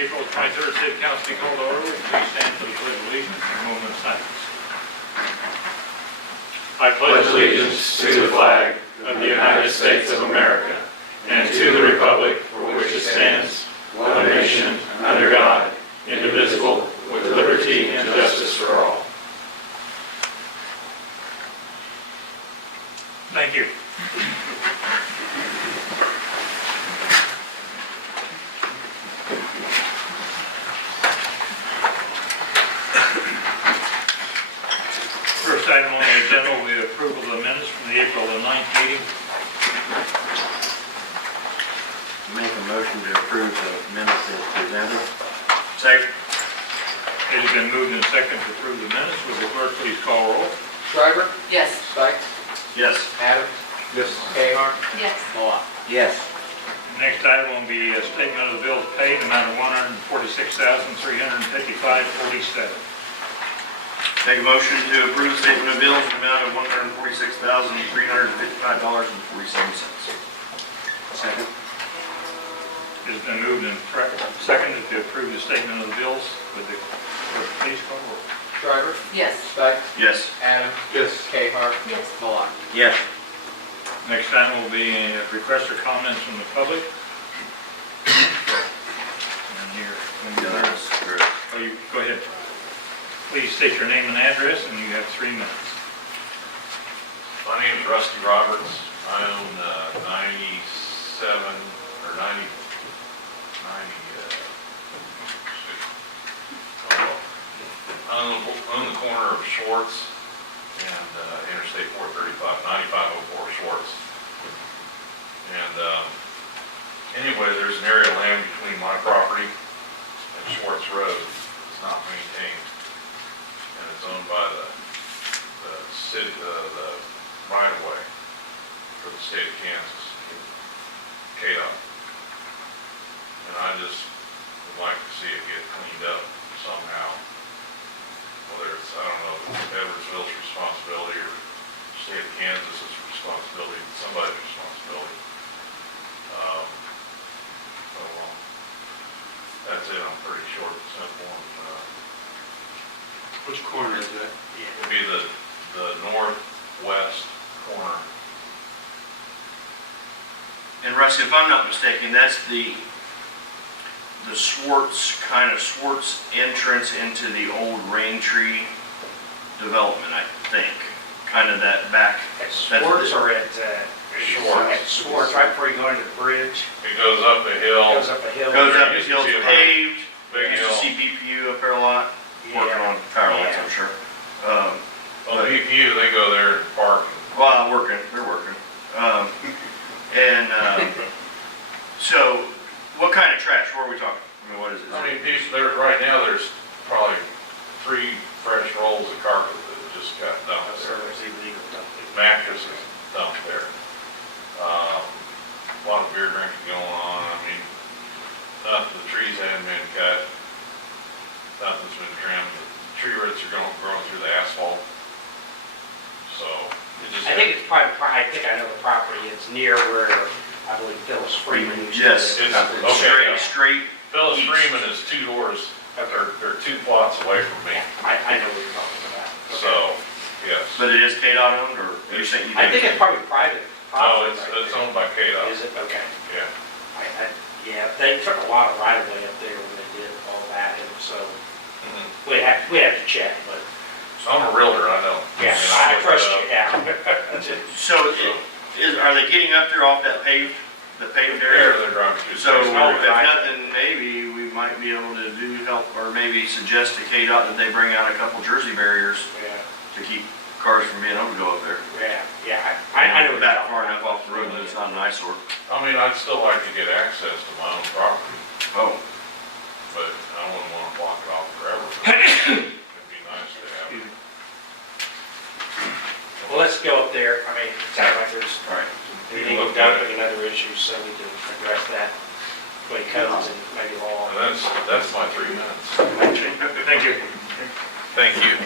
April 23rd City Council be called to order. Please stand for the pledge of allegiance and a moment of silence. I pledge allegiance to the flag of the United States of America and to the republic for which it stands, one nation, under God, indivisible, with liberty and justice for all. Thank you. First item on the agenda will be approval of the minutes from the April 9th meeting. Make a motion to approve the minutes as presented. Second. It has been moved and seconded to approve the minutes. Will the clerk please call roll? Schreiber? Yes. Sykes? Yes. Adams? Yes. Ahar? Yes. Malat? Yes. Next item will be a statement of the bills paid, amount of $146,355.47. Make a motion to approve the statement of bills in the amount of $146,355.47. Second. It has been moved and seconded to approve the statement of the bills. Would the clerk please call roll? Schreiber? Yes. Sykes? Yes. Adams? Yes. Ahar? Yes. Malat? Yes. Next item will be a request or comments from the public. And here, oh, you go ahead. Please state your name and address, and you have 3 minutes. My name is Rusty Roberts. I own 97 or 90. I own the corner of Schwartz and Interstate 435, 9504 Schwartz. And anyway, there's an area of land between my property and Schwartz Road. It's not maintained. And it's owned by the city, the right-of-way for the state of Kansas, KDOT. And I just would like to see it get cleaned up somehow. Whether it's, I don't know, Edwardsville's responsibility or state of Kansas's responsibility, somebody's responsibility. That's it. I'm pretty short and simple. Which corner is that? It would be the northwest corner. And Rusty, if I'm not mistaken, that's the Schwartz entrance into the old Rain Tree development, I think. Kind of that back. At Schwartz or at Schwartz. At Schwartz, right before you go into the bridge. It goes up a hill. Goes up a hill. Goes up, You the used to hill's see it. paved. Big Used to hill. see BPU up there a lot, working on power lines, I'm sure. Well, BPU, they go there and park. Well, they're working. So, what kind of trash? What are we talking? I mean, what is it? I mean, there, right now, there's probably 3 fresh rolls of carpet that just got dumped there. Mattresses dumped there. A lot of beer drinking going on. I mean, the trees haven't been cut. Nothing's been trimmed. The tree roots are growing through the asphalt. So, it just. I think it's private, I think I know the property. It's near where I believe Phyllis Freeman used to Yes, live. It's okay. straight. Phyllis east. Freeman is 2 doors, or 2 plots away from me. I know what you're talking about. So, yes. But it is KDOT owned, or you think you I think it's probably private No, property. it's owned by KDOT. Is it? Okay. Yeah. Yeah, they took a lot of right of way up there when they did all that, and so Mhm. we have to check, but. So I'm a realtor, I know. Yeah, mean, I looked trust it you, up. yeah. So, are they getting up there off that paved area? They're driving through. So, if Right. nothing, maybe we might be able to help, or maybe suggest to KDOT that they bring out a couple Jersey barriers Yeah, to keep cars from being able to go up there. yeah, I know what you're Back talking far about. enough off the road that it's not an eyesore. I mean, I'd still like to get access to my own property, Oh, but I wouldn't want to block it off forever. It'd be nice to have. Well, let's go up there. I mean, it sounds like there's all right. illegal dumping and other issues, so we can address that. Way codes and maybe law. And that's my 3 minutes. Thank you. Thank you.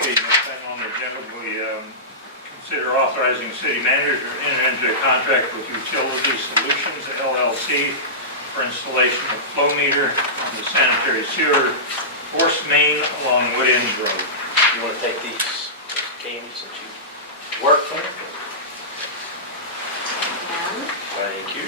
Okay, next item on the agenda will be consider authorizing the city manager to enter into a contract with Utility Solutions LLC for installation of flow meter on the sanitary sewer force main along Wood End Road. You want to take these, Candy, since you work for them? Thank you.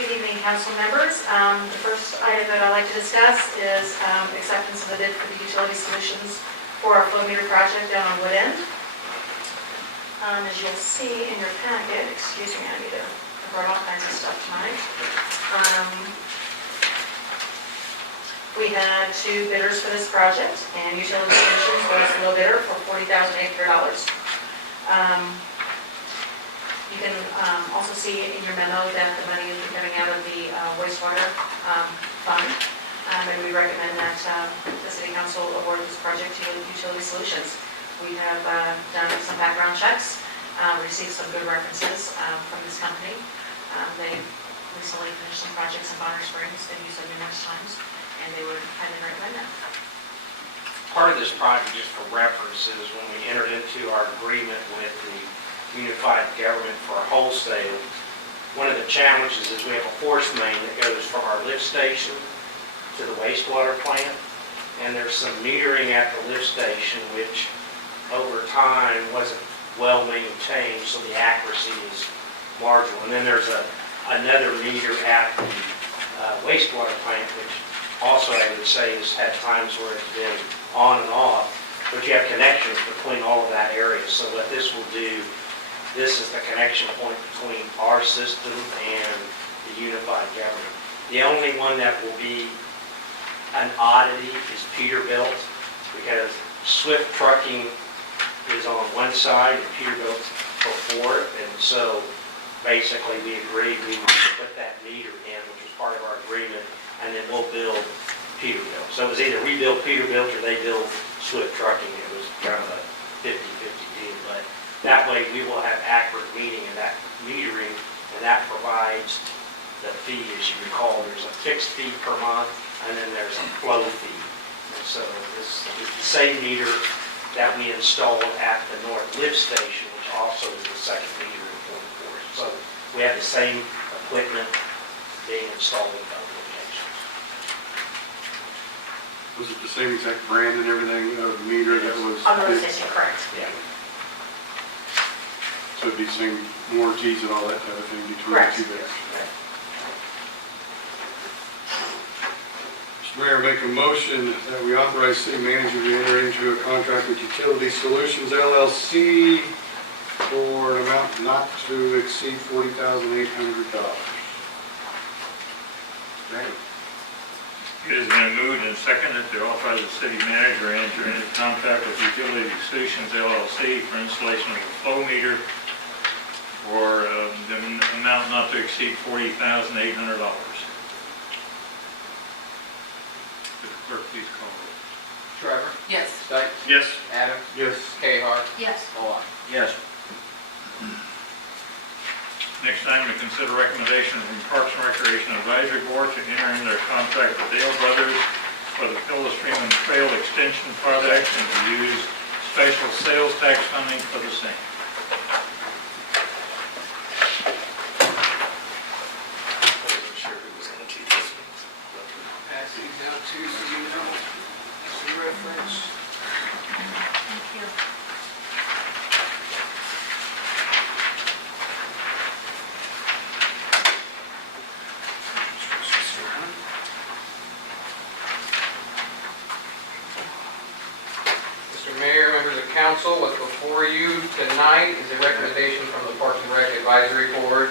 Good evening, council members. The first item that I'd like to discuss is acceptance of the bid for the Utility Solutions for our flow meter project down on Wood End. As you'll see in your packet, excuse me, I brought all kinds of stuff tonight. We had 2 bidders for this project, and Utility Solutions was the low bidder for $40,800. You can also see in your memo that the money is coming out of the wastewater fund, and we recommend that the city council award this project to Utility Solutions. We have done some background checks, received some good references from this company. They recently finished some projects in Bonner Springs. They've used them numerous times, and they would highly recommend them. Part of this project, just for reference, is when we entered into our agreement with the unified government for a wholesale, one of the challenges is we have a force main that goes from our lift station to the wastewater plant, and there's some metering at the lift station which over time wasn't well maintained, so the accuracy is marginal. And then there's another meter at the wastewater plant, which also I would say has had times where it's been on and off, but you have connections between all of that area. So what this will do, this is the connection point between our system and the unified government. The only one that will be an oddity is Peterbilt, because Swift Trucking is on one side and Peterbilt's before it, and so basically we agreed we would put that meter in, which was part of our agreement, and then we'll build Peterbilt. So it was either we build Peterbilt or they build Swift Trucking. It was kind of a 50-50 deal, but that way we will have accurate metering, and that provides the fee. As you recall, there's a fixed fee per month, and then there's a flow fee. And so this is the same meter that we installed at the North Lift Station, which also is the second meter in point for us. So we have the same equipment being installed in both locations. Was it the same exact brand and everything of the meter that was? On the lift station, correct. Yeah. So it'd be the same warranties and all that type of thing between Correct. the two bids? Mr. Mayor, make a motion that we authorize city manager to enter into a contract with Utility Solutions LLC for an amount not to exceed $40,800. Ready? It has been moved and seconded to authorize the city manager to enter into contract with Utility Solutions LLC for installation of a flow meter for the amount not to exceed $40,800. Could the clerk please call the roll? Shriver? Yes. Sykes? Yes. Adams? Yes. Cahar? Yes. Malott? Yes. Next item, to consider recommendation from Parks and Recreation Advisory Board to enter into a contract with Dale Brothers for the Phyllis Freeman Trail Extension Project and to use special sales tax funding for the same. Wasn't sure who was going to do this one. Pass these out too, so you know, some reference. Thank you. Mr. Mayor, members of council, what's before you tonight is a recommendation from the Parks and Rec Advisory Board.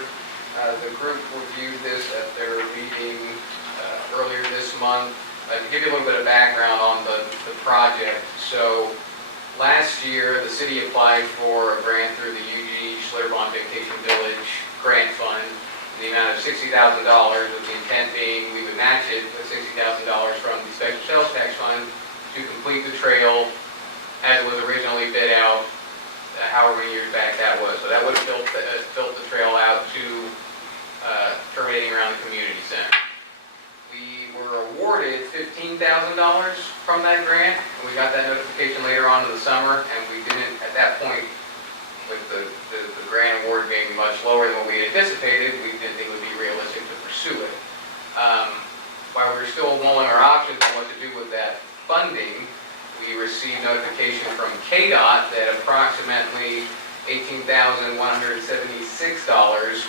The group reviewed this at their meeting earlier this month. To give you a little bit of background on the project, so last year the city applied for a grant through the UG Schlitterbahn Vacation Village Grant Fund in the amount of $60,000, with the intent being we would match it with $60,000 from the special sales tax fund to complete the trail as it was originally bid out, however many years back that was. So that would have built the trail out to terminating around the community center. We were awarded $15,000 from that grant, and we got that notification later on in the summer, and we didn't, at that point, with the grant award being much lower than what we anticipated, we didn't think it would be realistic to pursue it. While we were still mulling our options on what to do with that funding, we received notification from KDOT that approximately $18,176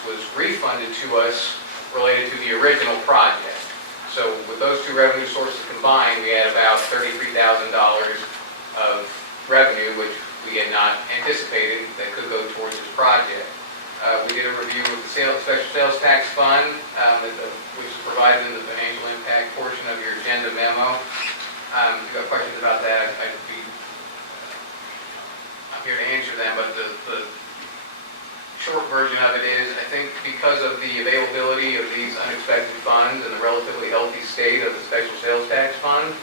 was refunded to us related to the original project. So with those two revenue sources combined, we had about $33,000 of revenue, which we had not anticipated that could go towards this project. We did a review of the special sales tax fund, which is provided in the financial impact portion of your agenda memo. If you've got questions about that, I'm here to answer them, but the short version of it is, I think because of the availability of these unexpected funds and the relatively healthy state of the special sales tax fund,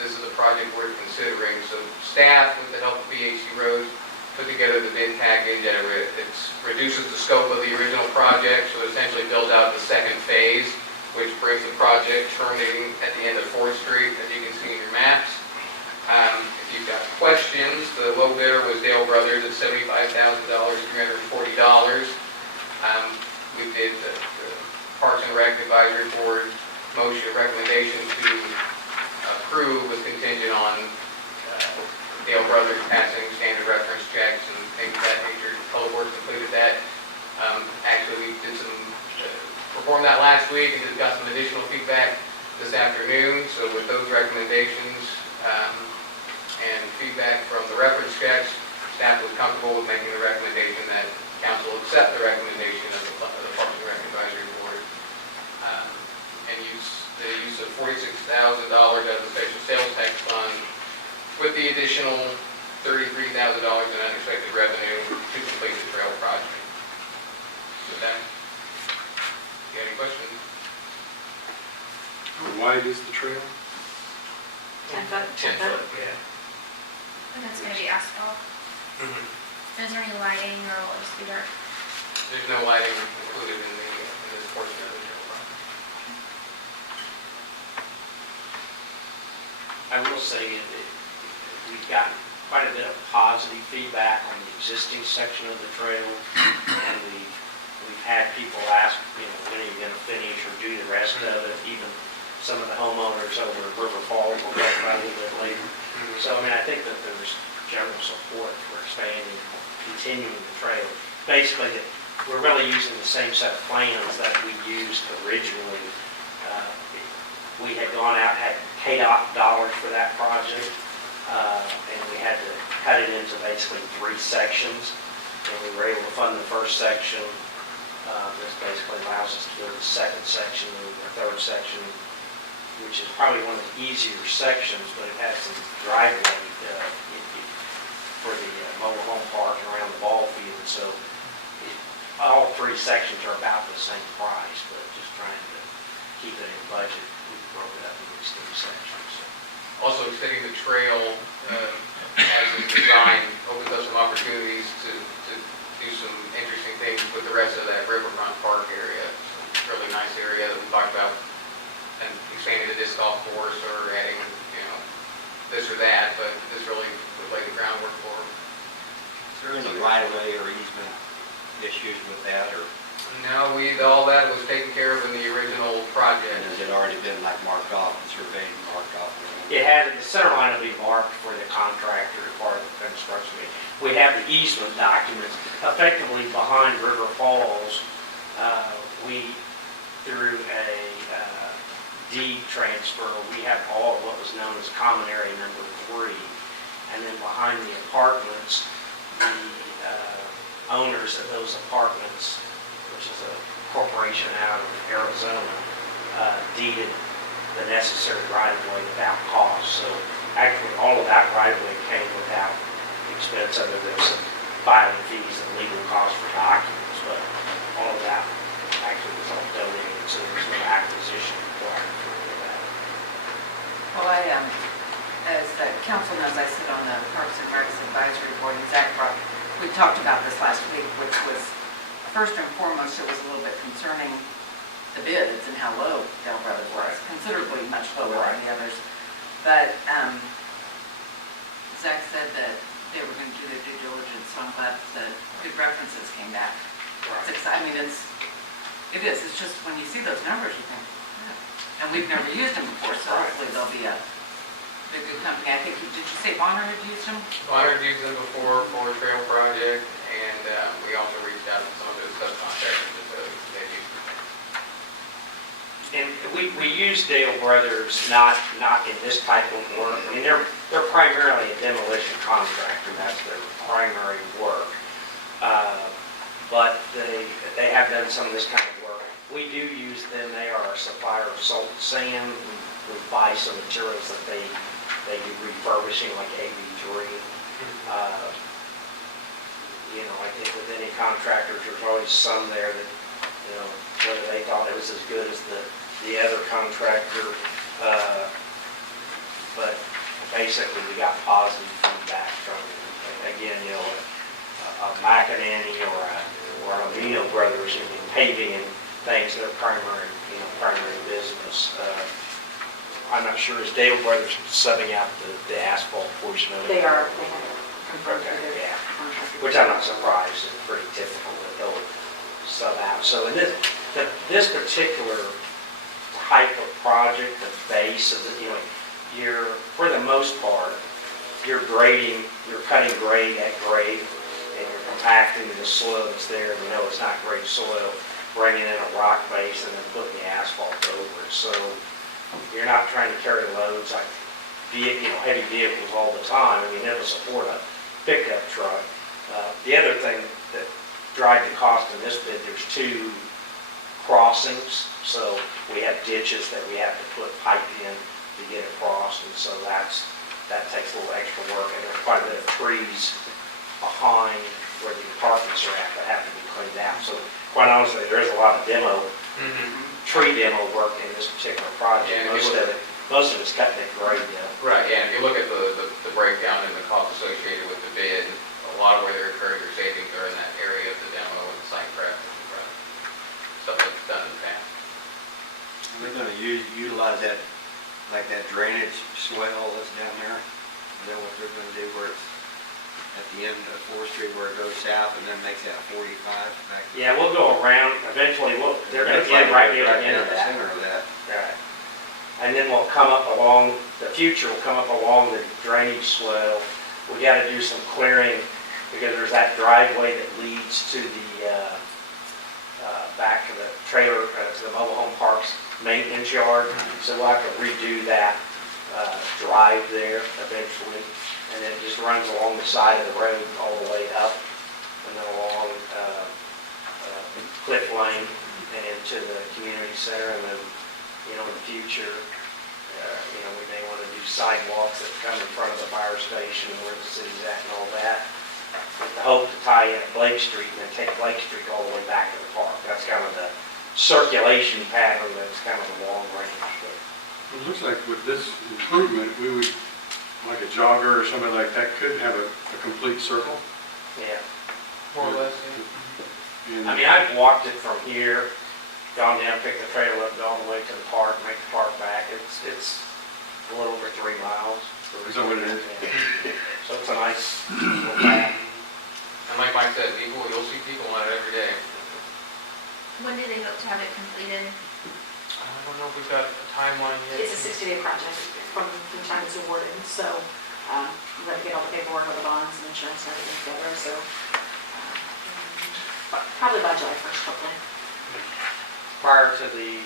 this is a project worth considering. So staff, with the help of BHC Roads, put together the bid package, and it reduces the scope of the original project, so it essentially builds out the second phase, which brings the project terminating at the end of 4th Street, as you can see in your maps. If you've got questions, the low bidder was Dale Brothers at $75,340. We did the Parks and Rec Advisory Board motion recommendation to approve was contingent on Dale Brothers passing standard reference checks and things of that nature. Public Works completed that. Actually, we did performed that last week and just got some additional feedback this afternoon. So with those recommendations and feedback from the reference checks, staff was comfortable with making the recommendation that council accept the recommendation of the Parks and Rec Advisory Board and the use of $46,000 out of the special sales tax fund with the additional $33,000 in unexpected revenue to complete the trail project. With that, you have any questions? How wide is the trail? 10 foot. 10 foot, yeah. And it's gonna be asphalt. Is there any lighting or will it just be dark? There's no lighting included in this portion of the trail project. I will say that we've gotten quite a bit of positive feedback on the existing section of the trail, and we've had people ask, when are you going to finish or do the rest of it? Even some of the homeowners over at River Falls will get quite a little bit later. So, I think that there's general support for expanding and continuing the trail. Basically, we're really using the same set of plans that we used originally. We had gone out, had KDOT dollars for that project, and we had to cut it into basically 3 sections. And we were able to fund the first section. This basically allows us to do the second section and the third section, which is probably one of the easier sections, but it has some driveway for the mobile home park and around the ball field. So all 3 sections are about the same price, but just trying to keep it in budget, we broke it up into these 3 sections. Also, extending the trail as it's designed opens up some opportunities to do some interesting things with the rest of that riverfront park area. It's a really nice area that we talked about, and expanding the disc golf course or adding, this or that, but this really would lay the groundwork for. Is there any right-of-way or easement issues with that, or No, all that was taken care of in the original project. has it already been marked off and surveyed and marked off? It had, the center line will be marked for the contractor as part of the construction. We have the easement documents. Effectively behind River Falls, we, through a deed transfer, we have all what was known as common area number 3. And then behind the apartments, the owners of those apartments, which is a corporation out of Arizona, deeded the necessary right-of-way without cost. So actually, all of that right-of-way came without expense, other than some filing fees and legal costs for documents. But all of that actually was all donated, so there was no acquisition required for that. Well, as the council knows, I sit on the Parks and Recs Advisory Board, and Zach we talked about this last week, which was first and foremost, it was a little bit concerning the bids and how low Dale Brothers was, considerably much lower than the others. But Zach said that they were going to do their due diligence, so I'm glad that good references came back. It's exciting. I mean, it is. It's just when you see those numbers, you think, "Oh." And we've never used them before, so hopefully they'll be a good company. I think, did you say Bonner had used them? Bonner used them before for a trail project, and we also reached out to some of those subcontractors that they used. And we use Dale Brothers not in this type of work. I mean, they're primarily a demolition contractor. That's their primary work. But they have done some of this kind of work. We do use them. They are a supplier of salt and sand. We buy some materials that they do refurbishing, like AB3. I think with any contractors, there's always some there that, whether they thought it was as good as the other contractor. But basically, we got positive feedback from, again, a McInerney or a Amino Brothers in paving and things, their primary business. I'm not sure, is Dale Brothers subbing out the asphalt portion of it? They have confirmed Okay, that they're yeah. contracted. Which I'm not surprised, it's pretty typical that they'll sub out. So in this particular type of project, the base of you're, for the most part, you're cutting grade at grade, and you're compacting the soil that's there, and it's not great soil, bringing in a rock base and then putting the asphalt over it. So you're not trying to carry loads like heavy vehicles all the time. I mean, it'll support a pickup truck. The other thing that drive the cost in this bid, there's 2 crossings, so we have ditches that we have to put pipe in to get across, and so that takes a little extra work, and there's quite a bit of trees behind where the apartments are at that have to be cleaned out. So quite honestly, there is a lot of tree demo work in this particular project. Yeah, Most of it's cutting at grade, Right, yeah, if you look at the breakdown and the cost associated with the bid, a lot of where they're incurring their savings are in that area of the demo and the site prep, stuff that's done in the past. We're gonna utilize that, like that drainage swell that's down there. Is that what they're gonna do, where it's at the end of 4th Street where it goes south and then makes that 45 back? Yeah, we'll go around, eventually, they're gonna end right near the end of that. Center of that. Right. And then we'll come up along, the future will come up along the drainage swell. We gotta do some clearing, because there's that driveway that leads to the, back to the trailer, to the mobile home park's maintenance yard. So we'll have to redo that, drive there eventually. And then it just runs along the side of the road all the way up, and then along, Cliff Lane and into the community center, and then, in the future, we may want to do sidewalks that come in front of the fire station and where the city's at and all that, with the hope to tie in Blake Street and then take Blake Street all the way back to the park. That's kind of the circulation pattern that's kind of the long range. It looks like with this improvement, we would, like a jogger or something like that, could have a complete circle. Yeah. More or less, And I mean, I've walked it from here, gone down, picked the trailer up, gone all the way to the park, make the park back. It's a little over 3 miles. Is that what it is? Yeah. So it's a nice little path. And like Mike said, you'll see people on it every day. When do they hope to have it completed? I don't know if we've got a timeline yet. It's a 60-day project from the time it's awarded, so we have to get all the paperwork with the bonds and insurance and everything together, so probably by July 1st, hopefully. Prior to the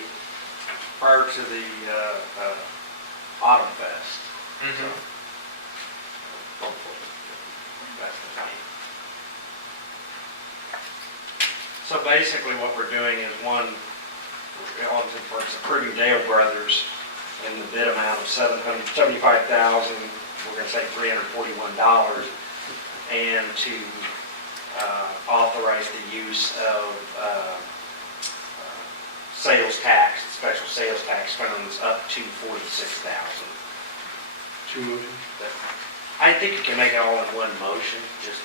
Autumn Fest. Hopefully. That's the time. So basically what we're doing is for approving Dale Brothers in the bid amount of $775,000, we're going to say $341, and to authorize the use of sales tax, special sales tax funds up to $46,000. 2 motions. I think you can make it all in one motion, just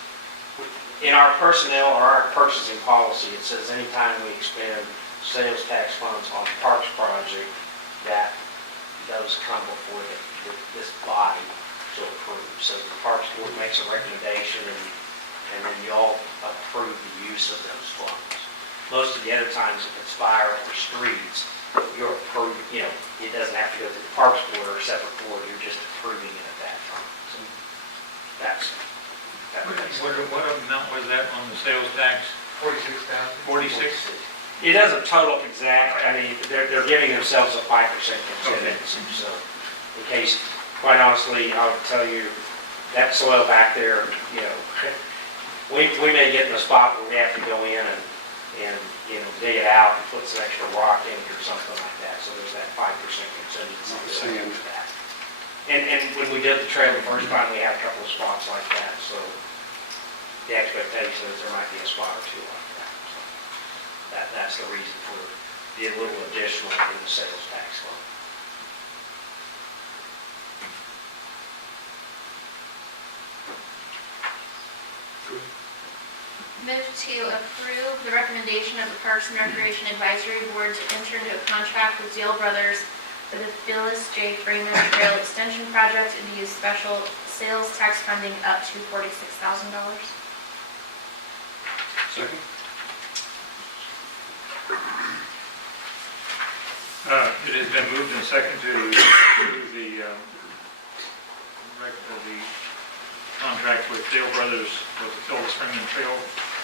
In our personnel or our purchasing policy, it says anytime we expend sales tax funds on parks project, that those come before this body to approve. So the Parks Board makes a recommendation and then you all approve the use of those funds. Most of the other times, if it's fire or streets, you're approving, it doesn't have to go to the Parks Board or a separate board, you're just approving it at that time. So that makes sense. What amount was that on the sales tax? 46,000. 46? It doesn't total exact, I mean, they're giving themselves a 5% contingency, so in case, quite honestly, I'll tell you, that soil back there, we may get in a spot where we have to go in and dig it out and put some extra rock in it or something like that, so there's that 5% contingency. Sand. And when we did the trail the first time, we had a couple of spots like that, so the expectation is there might be a spot or two like that. So that's the reason for the little additional in the sales tax fund. Move to approve the recommendation of the Parks and Recreation Advisory Board to enter into a contract with Dale Brothers for the Phyllis J. Freeman Trail Extension Project and to use special sales tax funding up to $46,000. Second? It has been moved and seconded to approve the contract with Dale Brothers with the Phyllis Freeman Trail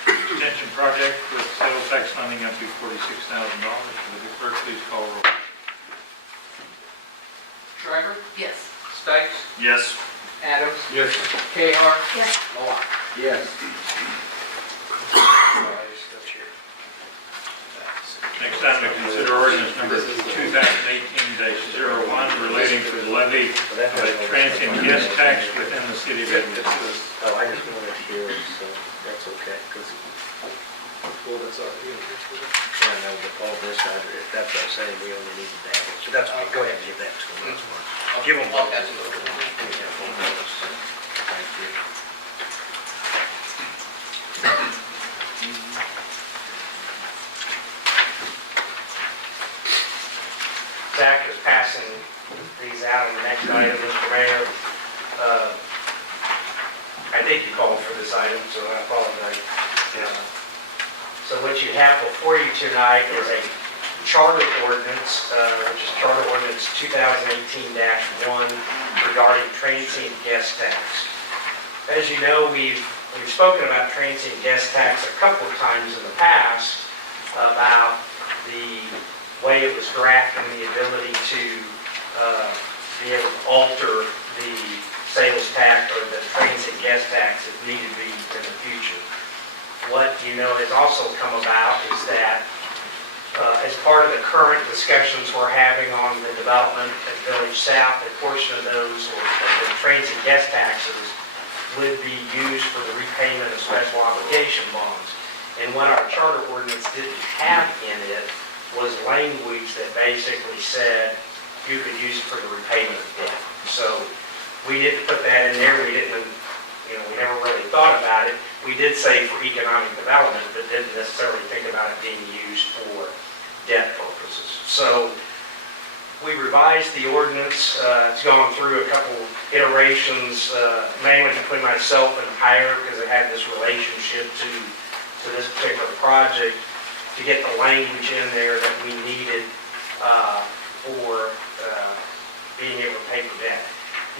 Extension Project with sales tax funding up to $46,000. Will the clerk please call roll? Shriver? Yes. Stikes? Yes. Adams? Yes. KR? Yes. Malott? Yes. Next item to consider ordinance number 2018-01 relating to the levy of a transient guest tax within the city of Edwardsville. Oh, I just wanted to hear it, so that's okay, because, Well, that's all, I know, but all this, if that's what I'm saying, we only needed that. So that's okay, go ahead and give that to them, that's fine. Give them both. That's a little. Thank you. Zach is passing these out on the next item, Mr. Mayor. I think you called for this item, so I apologize. So what you have before you tonight is a charter ordinance, which is Charter Ordinance 2018-1 regarding transient guest tax. As you know, we've spoken about transient guest tax a couple of times in the past about the way it was drafted and the ability to be able to alter the sales tax or the transient guest tax if needed be in the future. What has also come about is that as part of the current discussions we're having on the development at Village South, a portion of those or the transient guest taxes would be used for the repayment of special obligation bonds. And what our charter ordinance didn't have in it was language that basically said you could use it for the repayment of debt. So we didn't put that in there. We didn't, we never really thought about it. We did say for economic development, but didn't necessarily think about it being used for debt purposes. So we revised the ordinance. It's gone through a couple iterations, mainly between myself and Tyler, because it had this relationship to this particular project, to get the language in there that we needed for being able to pay for debt.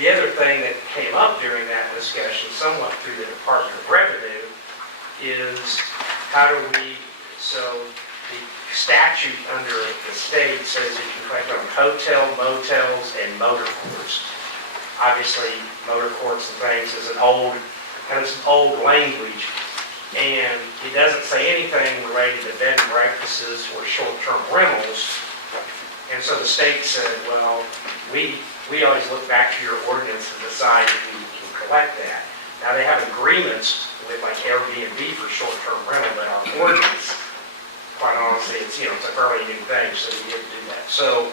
The other thing that came up during that discussion, somewhat through the Department of Revenue, is how do we, so the statute under the state says you can collect on hotel, motels, and motor courts. Obviously, motor courts and things is an old language, and it doesn't say anything related to bed and breakfasts or short-term rentals. And so the state said, well, we always look back to your ordinance and decide if we can collect that. Now, they have agreements with like Airbnb for short-term rental, but our ordinance, quite honestly, it's a fairly new thing, so you get to do that. So,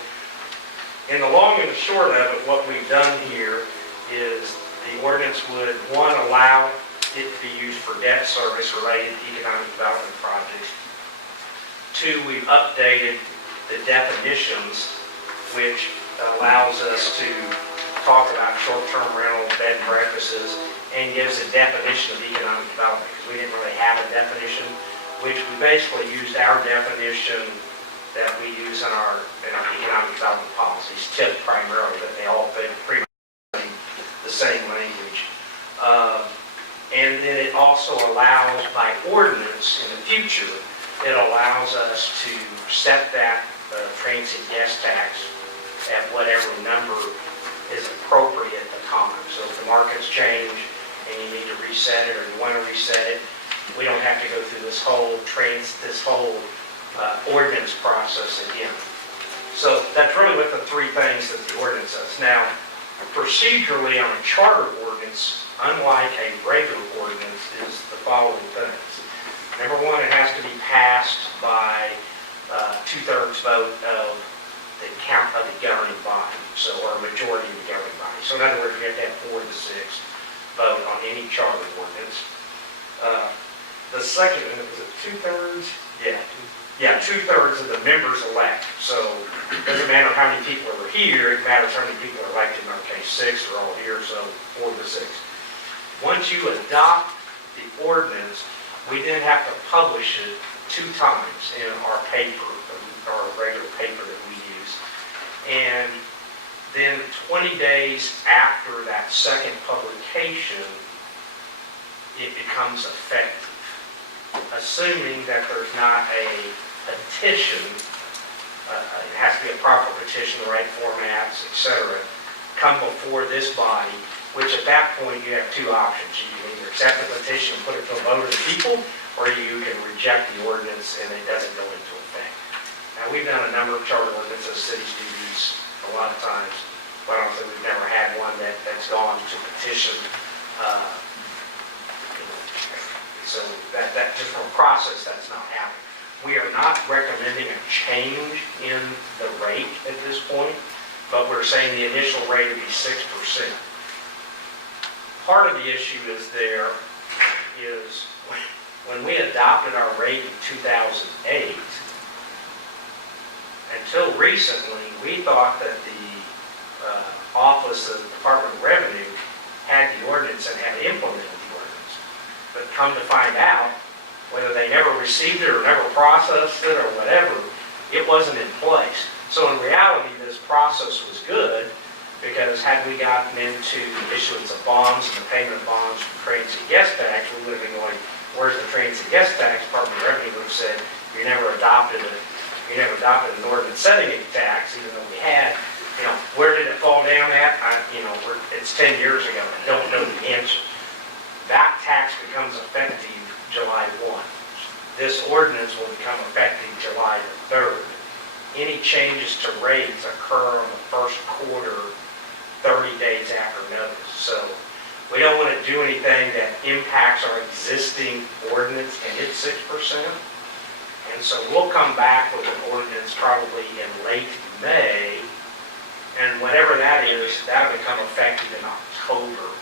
in the long and the short of it, what we've done here is the ordinance would, one, allow it to be used for debt service related to economic development projects. 2, we've updated the definitions, which allows us to talk about short-term rental, bed and breakfasts, and gives a definition of economic development, because we didn't really have a definition, which we basically used our definition that we use in our economic development policies, TIP primarily, but they all fit pretty much the same language. And then it also allows, by ordinance in the future, it allows us to set that transient guest tax at whatever number is appropriate at the time. So if the markets change and you need to reset it, or you want to reset it, we don't have to go through this whole ordinance process again. So that's really what the 3 things that the ordinance does. Now, procedurally on a charter ordinance, unlike a regular ordinance, is the following things. Number 1, it has to be passed by 2/3 vote of the count of the governing body, so, or a majority of the governing body. So in other words, you have to have 4 to 6 vote on any charter ordinance. The second, is it 2/3? Yeah, 2/3 of the members elect. So it doesn't matter how many people are here, it matters how many people are elected. In our case, 6 are all here, so 4 to 6. Once you adopt the ordinance, we then have to publish it 2 times in our paper, our regular paper that we use. And then 20 days after that second publication, it becomes effective, assuming that there's not a petition, it has to be a proper petition, the right formats, etc., come before this body, which at that point you have 2 options. You can either accept the petition and put it to a vote of the people, or you can reject the ordinance and it doesn't go into effect. Now, we've done a number of charter ordinances, cities do these a lot of times, but honestly, we've never had one that's gone to petition. So that just from a process, that's not happening. We are not recommending a change in the rate at this point, but we're saying the initial rate would be 6%. Part of the issue is when we adopted our rate in 2008, until recently, we thought that the Office of the Department of Revenue had the ordinance and had implemented the ordinance. But come to find out, whether they never received it or never processed it or whatever, it wasn't in place. So in reality, this process was good, because had we gotten into the issuance of bonds and the payment of bonds from transient guest tax, we would have been going, where's the transient guest tax? Department of Revenue would have said, you never adopted an ordinance setting a tax, even though we had. Where did it fall down at? It's 10 years ago. I don't know the answer. That tax becomes effective July 1. This ordinance will become effective July 3rd. Any changes to rates occur on the first quarter, 30 days after notice. So we don't want to do anything that impacts our existing ordinance, and it's 6%. And so we'll come back with an ordinance probably in late May, and whatever that is, that'll become effective in October.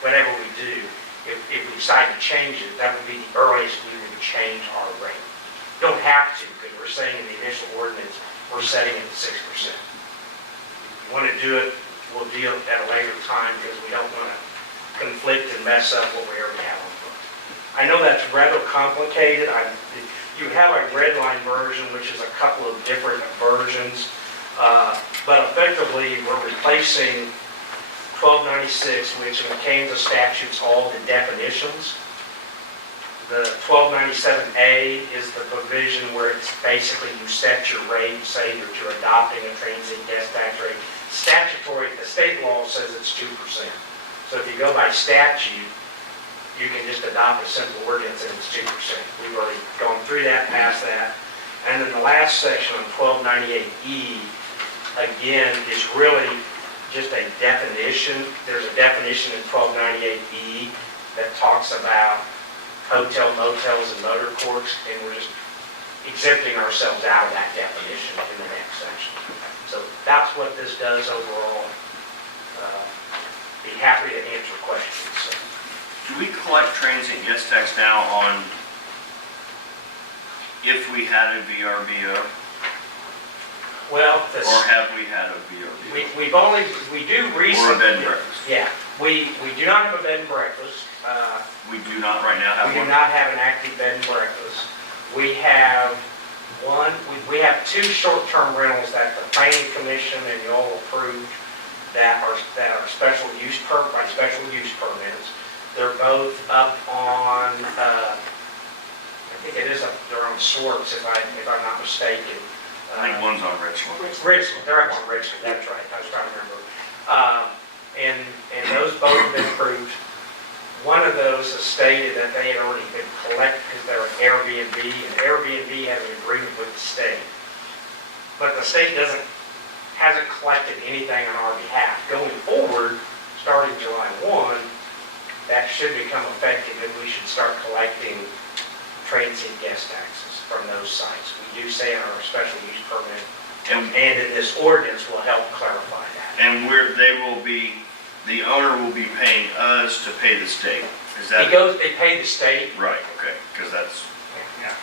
Whatever we do, if we decide to change it, that would be the earliest we would change our rate. Don't have to, because we're saying in the initial ordinance, we're setting it at 6%. If you want to do it, we'll deal at a later time, because we don't want to conflict and mess up what we already have on book. I know that's rather complicated. You have a red line version, which is a couple of different versions, but effectively we're replacing 1296, which in the Kansas statutes all the definitions. The 1297A is the provision where it's basically you set your rate, you say that you're adopting a transient guest tax rate. Statutory, the state law says it's 2%. So if you go by statute, you can just adopt a simple ordinance and it's 2%. We've already gone through that, passed that. And then the last section on 1298E, again, is really just a definition. There's a definition in 1298E that talks about hotel, motels, and motor courts, and we're just exempting ourselves out of that definition in the next section. So that's what this does overall. be happy to answer questions. So, Do we collect transient guest tax now on if we had a VRBO, well, this, or have we had a VRBO? we do recently. Or a bed and breakfast? Yeah, we do not have a bed and breakfast. We do not right now have We do one? not have an active bed and breakfast. We have we have two short-term rentals that the planning commission and you all approved that are special use by special use permits. They're both up on, I think it is up, they're on Swartz if I'm not mistaken. I think one's on Richland. Richland, they're up on Richland, that's right, I was trying to remember. And those both have been approved. One of those has stated that they had already been collected because they're an Airbnb, and Airbnb has an agreement with the state. But the state hasn't collected anything on our behalf. Going forward, starting July 1, that should become effective, and we should start collecting transient guest taxes from those sites. We do say in our special use permit, and in this ordinance will help clarify that. And the owner will be paying us to pay the state. Is that? They pay the state. Right, okay, because that's,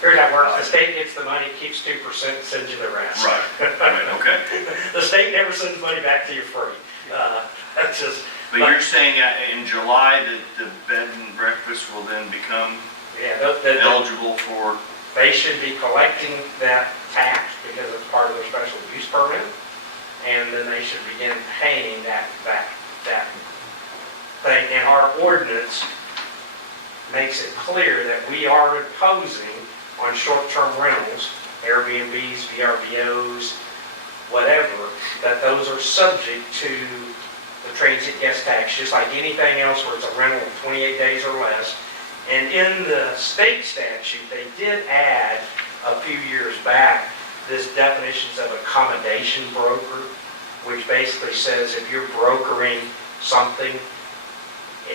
Here's how it works, the state gets the money, keeps 2%, and sends you the rest. right, okay. The state never sends money back to you free. That's just. But you're saying in July that the bed and breakfast will then become Yeah, eligible for? they should be collecting that tax because it's part of their special use permit. And then they should begin paying that thing. And our ordinance makes it clear that we are imposing on short-term rentals, Airbnbs, VRBOs, whatever, that those are subject to the transient guest tax, just like anything else where it's a rental of 28 days or less. And in the state statute, they did add a few years back this definitions of accommodation broker, which basically says if you're brokering something,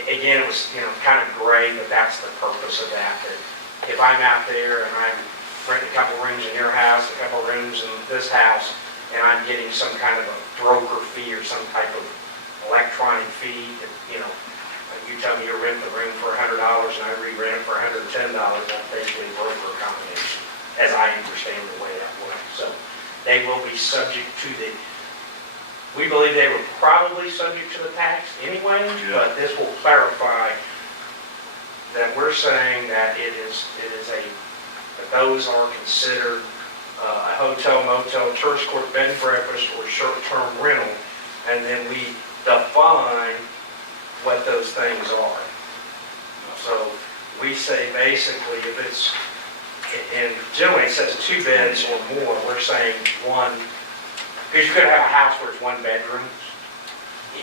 again, it was, kind of gray, but that's the purpose of that. That if I'm out there and I'm renting a couple rooms in your house, a couple rooms in this house, and I'm getting some kind of a broker fee or some type of electronic fee, that, you tell me you rent the room for $100 and I re-rent it for $110, that's basically a broker accommodation, as I understand the way that works. So they will be subject to we believe they were probably subject to the tax anyway, but this will clarify that we're saying that that those are considered a hotel, motel, tourist court, bed and breakfast, or short-term rental, and then we define what those things are. So we say basically if it's, and generally it says 2 beds or more, we're saying 1. Because you could have a house where it's 1 bedroom.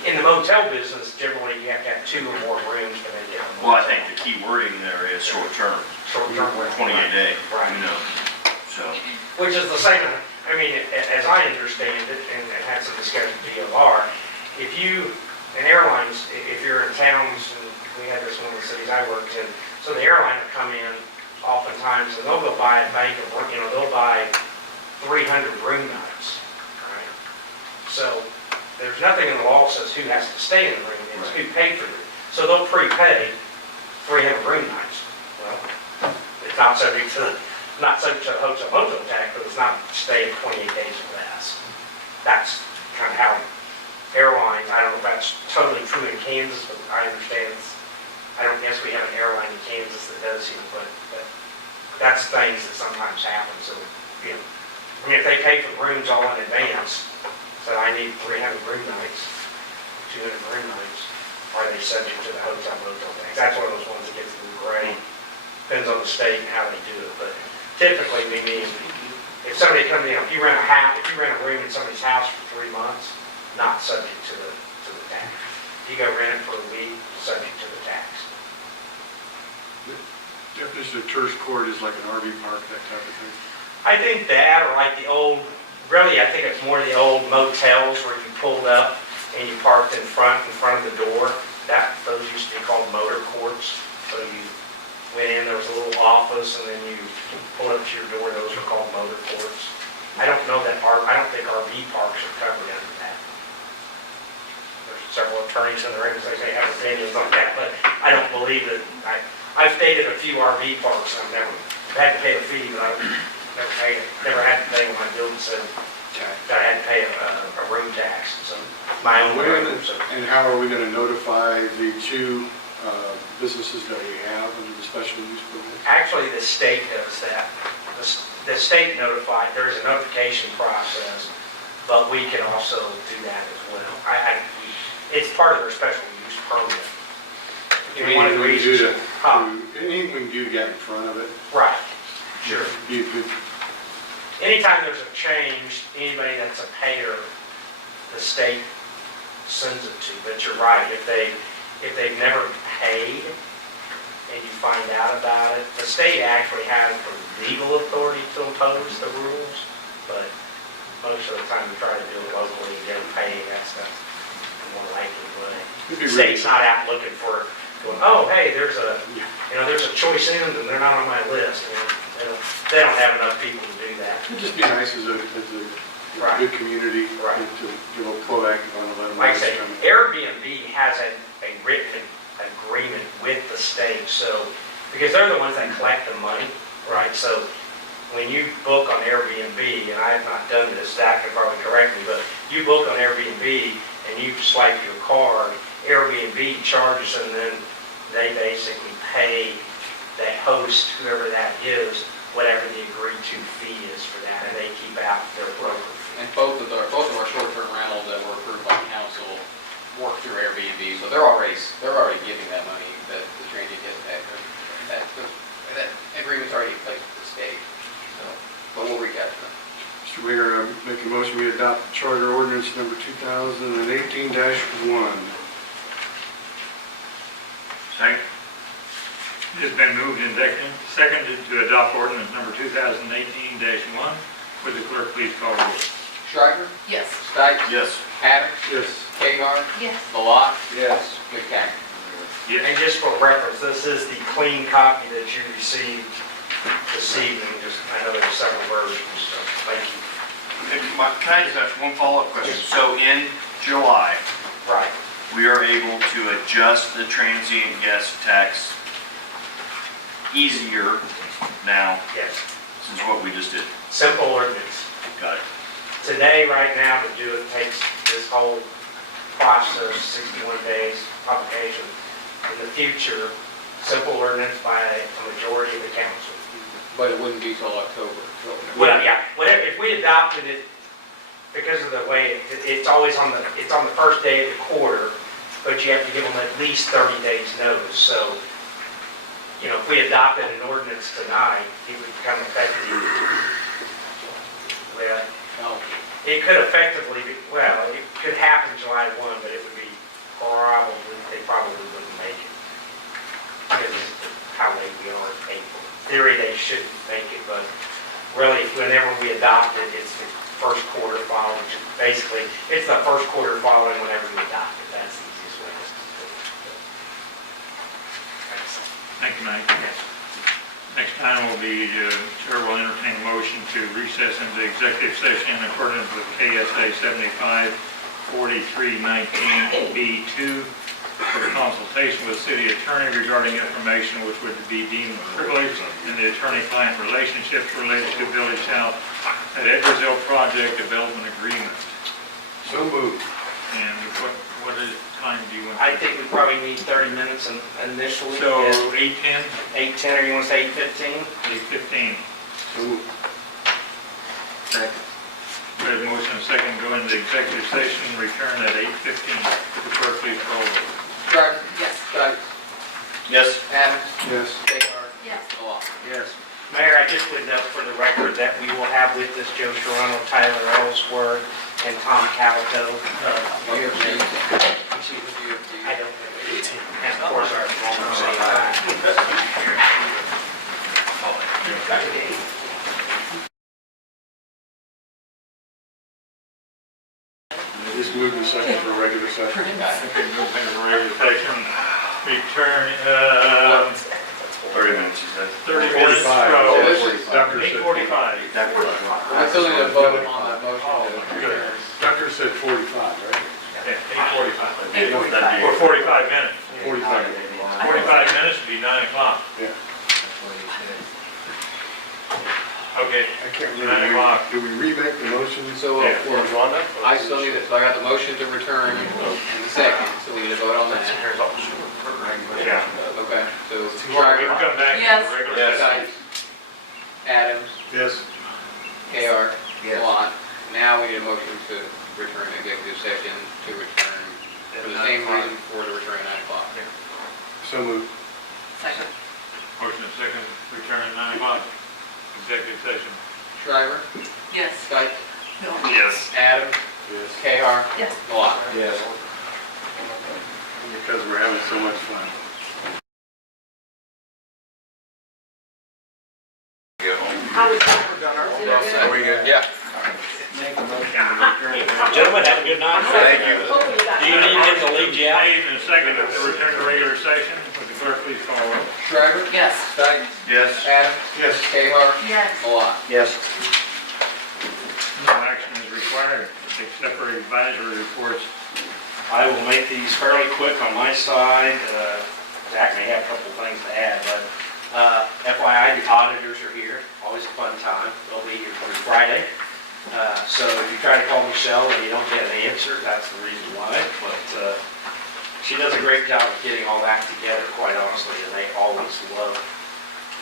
In the motel business, generally you have to have 2 or more rooms to make it a motel. Well, I think the key wording there is short-term. Short-term rental. 28 day. Right. So. Which is the same, as I understand it, and had some discussion with DLR, in airlines, if you're in towns, and we had this one in the cities I worked in, so the airline will come in oftentimes and they'll go buy a bank of, they'll buy 300 room nights. So there's nothing in the law that says who has to stay in the room, it's who paid for it. So they'll prepay 300 room nights. Well, it's not subject to the hotel motel tax, but it's not staying 28 days or less. That's kind of how airlines, I don't know if that's totally true in Kansas, but I understand I don't guess we have an airline in Kansas that does, but that's things that sometimes happen. So, if they pay for rooms all in advance, so I need 300 room nights, 200 room nights, are they subject to the hotel motel tax? That's one of those ones that gets a little gray. Depends on the state and how they do it, but typically, if somebody comes in, if you rent a room in somebody's house for 3 months, not subject to the tax. If you go rent it for a week, subject to the tax. Definition of tourist court is like an RV park, that type of thing. I think that, or like the old, really, I think it's more the old motels where you pulled up and you parked in front of the door. Those used to be called motor courts. So you went in, there was a little office, and then you pulled up to your door. Those are called motor courts. I don't think RV parks are covered under that. several attorneys in the ring, they say have opinions on that, but I don't believe that, I've stayed at a few RV parks, and I've never had to pay a fee, but I've never had to pay when my building said that I had to pay a room tax, so my own room, so. And how are we gonna notify the two businesses that we have under the special use permit? Actually, the state does that. The state notified, there is a notification process, but we can also do that as well. It's part of their special use permit. One of the reasons. Anything we can do to get in front of it? Right, sure. You could, Anytime there's a change, anybody that's a payer, the state sends it to. But you're right, if they've never paid and you find out about it, the state actually has the legal authority to impose the rules, but most of the time we try to do it locally and get them paid. That's the more likely way. The state's not out looking for, going, oh, hey, there's a choice inn and they're not on my list. They don't have enough people to do that. it'd just be nice as a Right. good community Right. to give a proactive on the letter. Like I say, Airbnb has a written agreement with the state, so, because they're the ones that collect the money, right? So when you book on Airbnb, and I have not done this, Zach can probably correct me, but you book on Airbnb and you swipe your card, Airbnb charges, and then they basically pay the host, whoever that is, whatever the agreed to fee is for that, and they keep out their broker fee. And both of our short-term rentals that were approved by council work through Airbnb, so they're already giving that money that the transient gets back. That agreement's already in place with the state, so, but we'll reach out to them. Mr. Mayor, I make a motion we adopt charter ordinance number 2018-1. Second. It has been moved and seconded to adopt ordinance number 2018-1. Would the clerk please call roll? Shriver? Yes. Stites? Yes. Adams? Yes. Kagar? Yes. Malat? Yes. McCacken? Yes. And just for reference, this is the clean copy that you received this evening. I know there's several versions, so thank you. Can I just ask one follow-up question? So in July, Right. we are able to adjust the transient guest tax easier now Yes. since what we just did. Simple ordinance. Got it. Today, right now, to do it takes this whole process, 61 days publication. In the future, simple ordinance by a majority of the council. But it wouldn't be till October. Well, yeah, whatever, if we adopted it, because of the way, it's always on the first day of the quarter, but you have to give them at least 30 days notice. So, if we adopted an ordinance tonight, it would become effective. Well, it could effectively be, it could happen July 1, but it would be they probably wouldn't make it. Because of how late we are in April. In theory, they shouldn't make it, but really, whenever we adopt it, it's the first quarter following. Basically, it's the first quarter following whenever we adopt it. That's the easiest way to do it. Thank you, Mike. Next time will be, Chair will entertain a motion to recess into executive session in accordance with KSA 75-4319B2 for consultation with city attorney regarding information which would be deemed privileged in the attorney-client relationships related to Village South at Edwardsville project development agreement. So moved. And what time do you want? I think we probably need 30 minutes initially. So 8:10? 8:10, or you want to say 8:15? 8:15. So moved. Second. We have a motion and a second to go into executive session and return at 8:15. Would the clerk please call roll? Shriver? Yes. Stites? Yes. Adams? Yes. Kagar? Yes. Malat? Yes. Mayor, I just would note for the record that we will have with us Joe Serrano, Tyler Ellsworth, and Tom Calico. Do you have these? I don't know. And of course, our Just moved and second for regular session. Okay, move into regular session. Return, 30 minutes, you said? 30 minutes 45. from Doctor said 8:45. We still need to vote on that motion. Good. Doctor said 45, right? Yeah, 8:45. 8:45. Or 45 minutes. 45. 45 minutes would be 9 o'clock. Yeah. Okay, I can't 9 remember. o'clock. Do we remake the motion? So Yeah. for, I still need it, so I got the motion to return in the second, so we need to vote on that. Yeah. Okay, so We'll Shriver, come back to Yes. the regular session. Sykes, Adams, Yes. KR, Yes. Lot. Now we need a motion to return executive session to return for the same reason for the return at 9 o'clock. So moved. Second. Motion and second, return at 9 o'clock, executive session. Shriver, Yes. Sykes, No. Yes. Adams, Yes. KR, Yes. Lot. Yes. Because we're having so much fun. Are we good? Yeah. Gentlemen, have a good night. Thank you. Do you need him to lead you out? Made and seconded to return to regular session. Would the clerk please call roll? Shriver, Yes. Sykes, Yes. Adams, Yes. KR, Yes. Lot. Yes. No action is required except for advisory reports. I will make these fairly quick on my side. Zach may have a couple things to add, but FYI, the auditors are here, always a fun time. They'll be here through Friday. So if you try to call Michelle and you don't get an answer, that's the reason why. But she does a great job of getting all that together, quite honestly, and they always love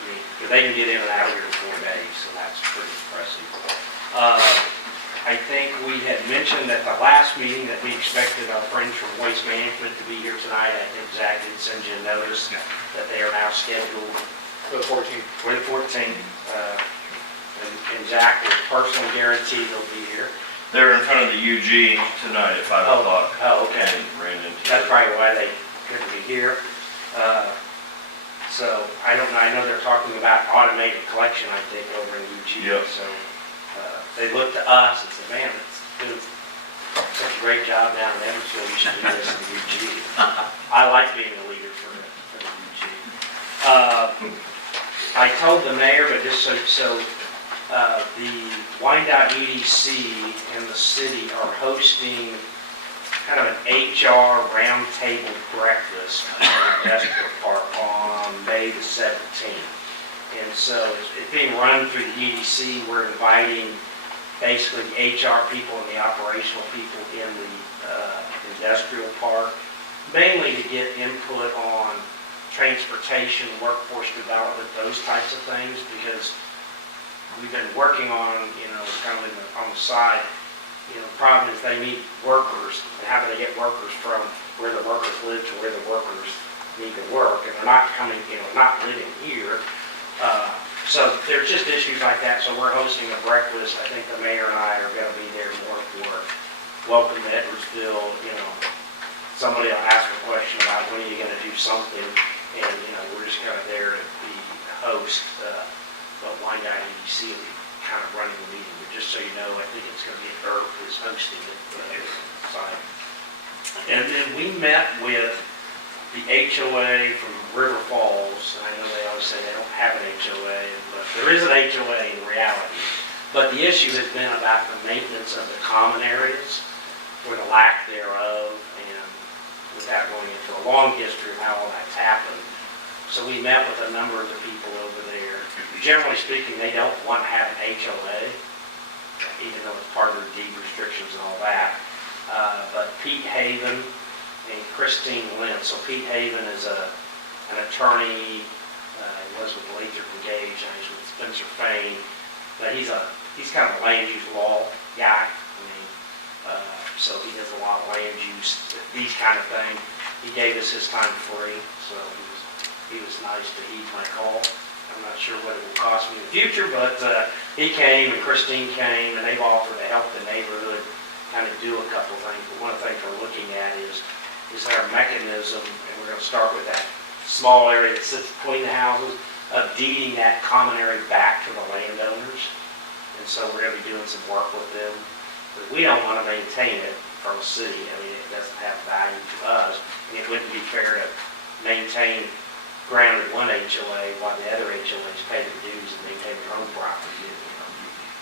me. Because they can get in and out of here in 4 days, so that's pretty impressive. I think we had mentioned at the last meeting that we expected our friends from Waste Management to be here tonight. I think Zach did send you a notice that they are now scheduled For the 14th. for the 14th. And Zach will personally guarantee they'll be here. They're in front of the UG tonight at 5 o'clock. Oh, okay. And ran into. That's probably why they couldn't be here. So I don't know, I know they're talking about automated collection, I think, over in UG. Yep. So they looked to us and said, man, it's doing such a great job down in Edwardsville, you should do this in UG. I like being a leader for the UG. I told the mayor, but just so the Wyandotte EDC and the city are hosting kind of an HR roundtable breakfast in the industrial park on May the 17th. And so it's being run through the EDC. We're inviting basically HR people and the operational people in the industrial park, mainly to get input on transportation, workforce development, those types of things, because we've been working on, kind of on the side, the problem is they need workers, and how do they get workers from where the workers live to where the workers need to work, and they're not coming, not living here. So there's just issues like that, so we're hosting a breakfast. I think the mayor and I are gonna be there more for welcome to Edwardsville, somebody will ask a question about when are you gonna do something, and, we're just kind of there to be host, but Wyandotte EDC will be kind of running the meeting, but just so you know, I think it's gonna be Earth is hosting it, site. And then we met with the HOA from River Falls. I know they always say they don't have an HOA, but there is an HOA in reality. But the issue has been about the maintenance of the common areas, or the lack thereof, and without going into a long history of how all that's happened. So we met with a number of the people over there. Generally speaking, they don't want to have an HOA, even though it's part of their deed restrictions and all that. But Pete Haven and Christine Lynn. So Pete Haven is an attorney, he was with Lathrop and Gage, and he's with Spencer Fain. But he's kind of a land use law guy. So he does a lot of land use, these kind of things. He gave us his time free, so he was nice to heed my call. I'm not sure what it will cost me in the future, but he came and Christine came, and they've offered to help the neighborhood kind of do a couple of things. But one of the things we're looking at is there a mechanism, and we're going to start with that small area that sits between the houses, of deeding that common area back to the landowners. And so we're going to be doing some work with them. But we don't want to maintain it from a city. It doesn't have value to us. And it wouldn't be fair to maintain ground in one HOA while the other HOAs pay their dues and maintain their own property,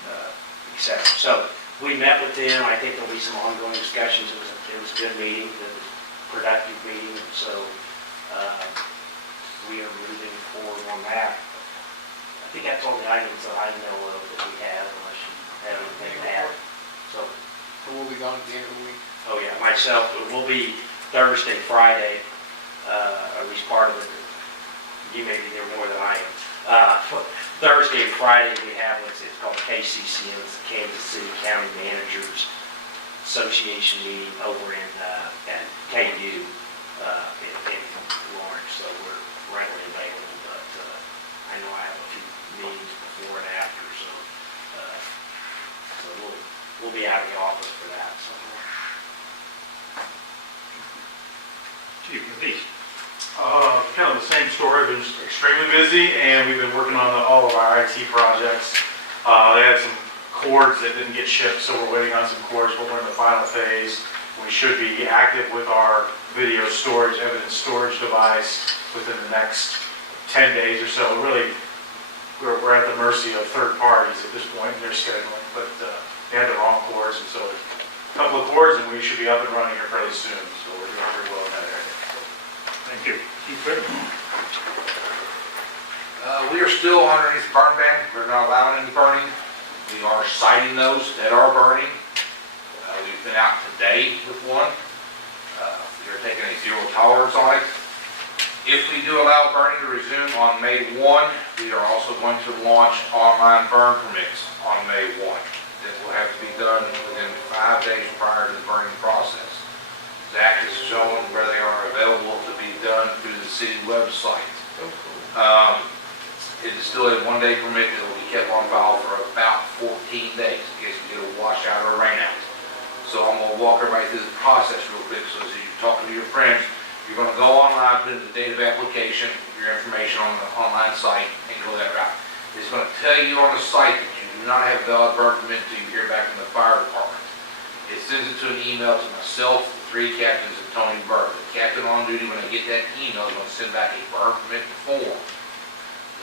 et cetera. So we met with them. I think there'll be some ongoing discussions. It was a good meeting. productive meeting, so we are moving forward on that. I think that's all the items that I know of that we have, unless you have anything to add. So, So we'll be gone at the end of the week. oh yeah, myself, it will be Thursday, Friday, at least part of it. You may be there more than I am. Thursday and Friday, we have what's it's called KCCM, it's the Kansas City County Managers Association meeting over in at KU in Lawrence, so we're readily available, but I know I have a few meetings before and after, so we'll be out of the office for that. So. Chief McNeese. Kind of the same story, been extremely busy, and we've been working on all of our IT projects. They had some cords that didn't get shipped, so we're waiting on some cords, but we're in the final phase. We should be active with our video storage, evidence storage device within the next 10 days or so. Really, we're at the mercy of third parties at this point in their scheduling, but they had the wrong cords, and so a couple of cords, and we should be up and running here fairly soon, so we're doing pretty well in that area. Thank you. Chief Whitman. We are still underneath the burn ban. We're not allowing any burning. We are citing those that are burning. We've been out today with one. We are taking a zero tolerance on it. If we do allow burning to resume on May 1, we are also going to launch online burn permits on May 1. That will have to be done within 5 days prior to the burning process. Zach is showing where they are available to be done through the city website. It is still a 1-day permit that will be kept on file for about 14 days in case we get a washout or a rainout. So I'm going to walk everybody through the process real quick, so as you're talking to your friends, you're going to go online, put in the date of application, your information on the online site, and go that route. It's going to tell you on the site that you do not have a valid burn permit until you hear back from the fire department. It sends it to an email to myself, the 3 captains, and Tony Burke. The captain on duty, when they get that email, is going to send back a burn permit form.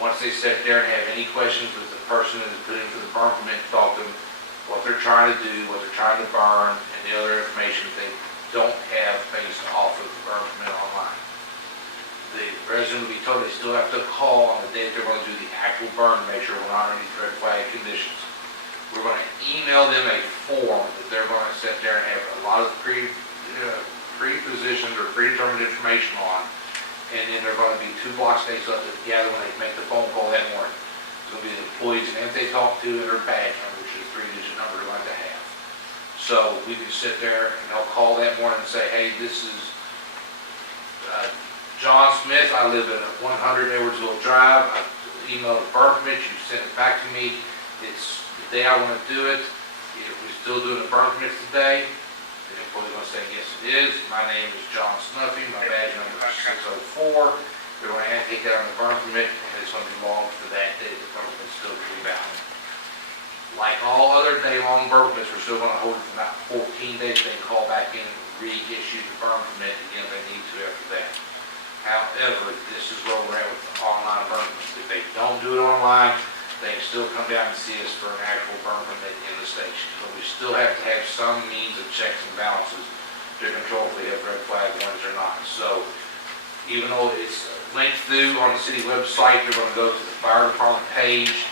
Once they sit there and have any questions with the person that is putting for the burn permit, talk to them what they're trying to do, what they're trying to burn, and the other information that they don't have things to offer the burn permit online. The resident will be told they still have to call on the day that they're going to do the actual burn to make sure we're not under any red flag conditions. We're going to email them a form that they're going to sit there and have a lot of pre-positioned or predetermined information on, and then there are going to be 2 block stakes up together when they make the phone call that morning. It's going to be the employees' names they talk to and their badge number, which is a 3-digit number they like to have. So we can sit there and they'll call that morning and say, hey, this is John Smith. I live at 100 Edwardsville Drive. I emailed a burn permit. You sent it back to me. It's the day I want to do it. If we're still doing the burn permits today, the employee's going to say, yes, it is. My name is John Snuffy. My badge number is 604. They're going to take that on the burn permit, and it's going to be long for that day. The burn permit's still to be valid. Like all other day-long burn permits, we're still going to hold it for about 14 days. They can call back in and reissue the burn permit again if they need to after that. However, this is where we're at with the online burn permits. If they don't do it online, they can still come down and see us for an actual burn permit in the station. But we still have to have some means of checks and balances to control if we have red flag ones or not. So even though it's linked through on the city website, they're going to go to the fire department page.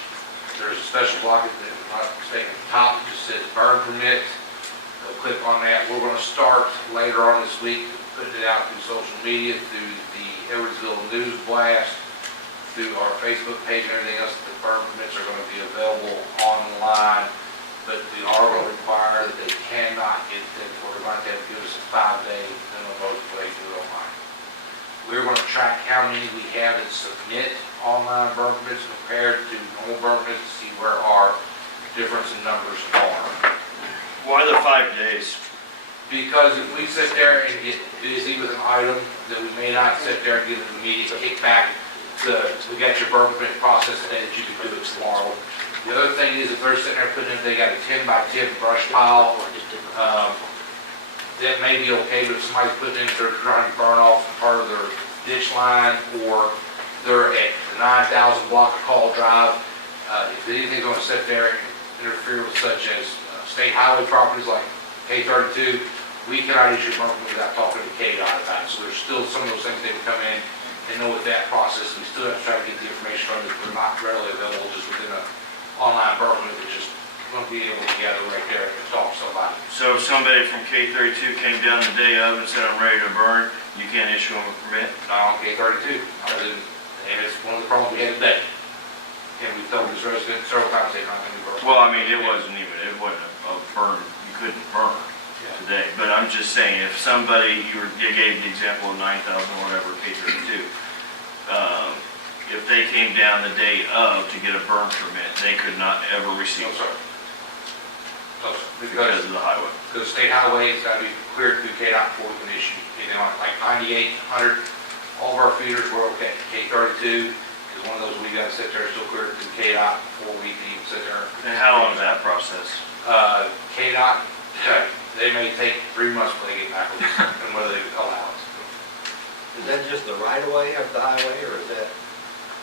There's a special block at the top that just says burn permit. They'll click on that. We're going to start later on this week putting it out through social media, through the Edwardsville News Blast, through our Facebook page and everything else. The burn permits are going to be available online, but we are going to require that they cannot get them. We're going to have to give us a 5-day minimum notice before they do it online. We're going to track how many we have that submit online burn permits compared to normal burn permits to see where our difference in numbers are. Why the 5 days? Because if we sit there and get busy with an item, that we may not sit there and get an immediate kickback. We got your burn permit process today that you can do it tomorrow. The other thing is if they're sitting there putting in, they got a 10-by-10 brush pile, that may be okay, but if somebody's putting in, they're trying to burn off part of their ditch line, or they're at the 9,000 block of Call Drive, if anything's going to sit there and interfere with such as state highway properties like K32, we cannot issue a burn permit without talking to KDOT about it. So there's still some of those things they would come in and know with that process. We still have to try to get the information from them, they're not readily available just within an online burn permit, which is going to be able to gather right there and talk to somebody. So if somebody from K32 came down the day of and said, I'm ready to burn, you can't issue them a permit? Not on K32. And it's one of the problems we had today. And we've told this resident several times they're not going to be burned. Well, I mean, it wasn't a burn, you couldn't burn today. But I'm just saying, if somebody, you gave the example of 9,000, whatever, K32, if they came down the day of to get a burn permit, they could not ever receive No, it sir. No, sir. because of the highway. The state highway, it's got to be cleared through KDOT before we can issue. And then like 98, 100, all of our feeders were okay. K32 is one of those we got to sit there and still clear it through KDOT before we can even sit there. And how long is that process? KDOT, they may take 3 months before they get back with us and whether they allow us. Is that just the right of way of the highway, or is that,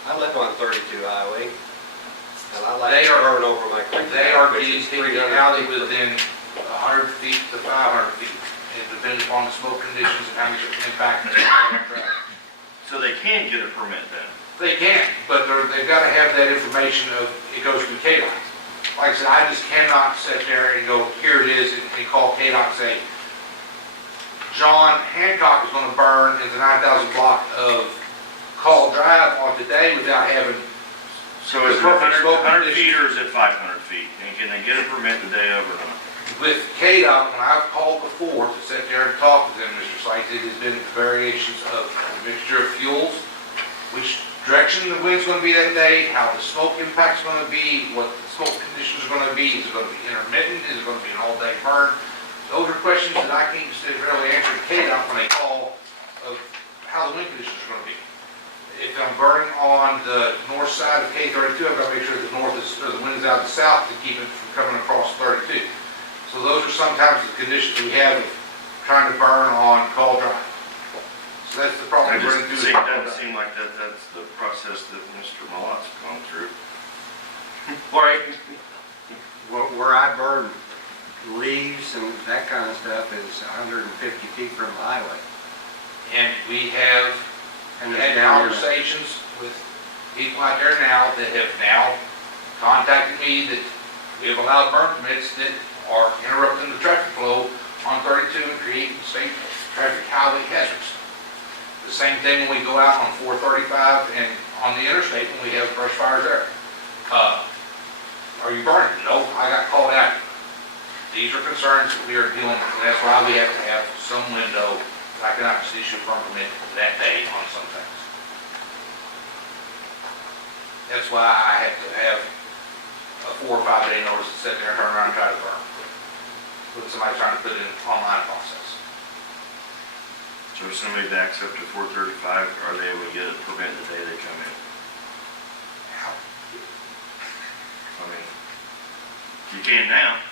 I live on 32 highway, and I like to burn over my creek. They are which being is taken 300 out within 100 feet to 500 feet. It depends upon the smoke conditions and how much impact. So they can get a permit then? They can, but they've got to have that information of, it goes through KDOT. Like I said, I just cannot sit there and go, here it is, and call KDOT and say, John Hancock is going to burn in the 9,000 block of Call Drive on today without having. So is it 100 feet or is it 500 feet? And can they get a permit the day of or not? With KDOT, when I've called before to sit there and talk with them, Mr. Sykes, it has been variations of a mixture of fuels, which direction the wind's going to be that day, how the smoke impact's going to be, what the smoke conditions are going to be. Is it going to be intermittent? Is it going to be an all-day burn? Those are questions that I can't just really answer to KDOT when they call of how the wind conditions are going to be. If I'm burning on the north side of K32, I've got to make sure that the wind is out of the south to keep it from coming across 32. So those are sometimes the conditions we have of trying to burn on Call Drive. So that's the problem It we're going to do. doesn't seem like that's the process that Mr. Malot's gone through. Right. Where I burn leaves and that kind of stuff is 150 feet from the highway. And we have And had it's down here. conversations with people out there now that have now contacted me that we have allowed burn permits that are interrupting the traffic flow on 32 and creating state traffic highway hazards. The same thing when we go out on 435 and on the interstate when we have brush fires there. Are you burning? No, I got called out. These are concerns that we are dealing with, and that's why we have to have some window that I cannot just issue a burn permit that day on some things. That's why I have to have a 4 or 5 day notice to sit there and turn around and try to burn. With somebody trying to put it in an online process. So if somebody backs up to 435, are they able to get a permit the day they come in? I mean, you can now.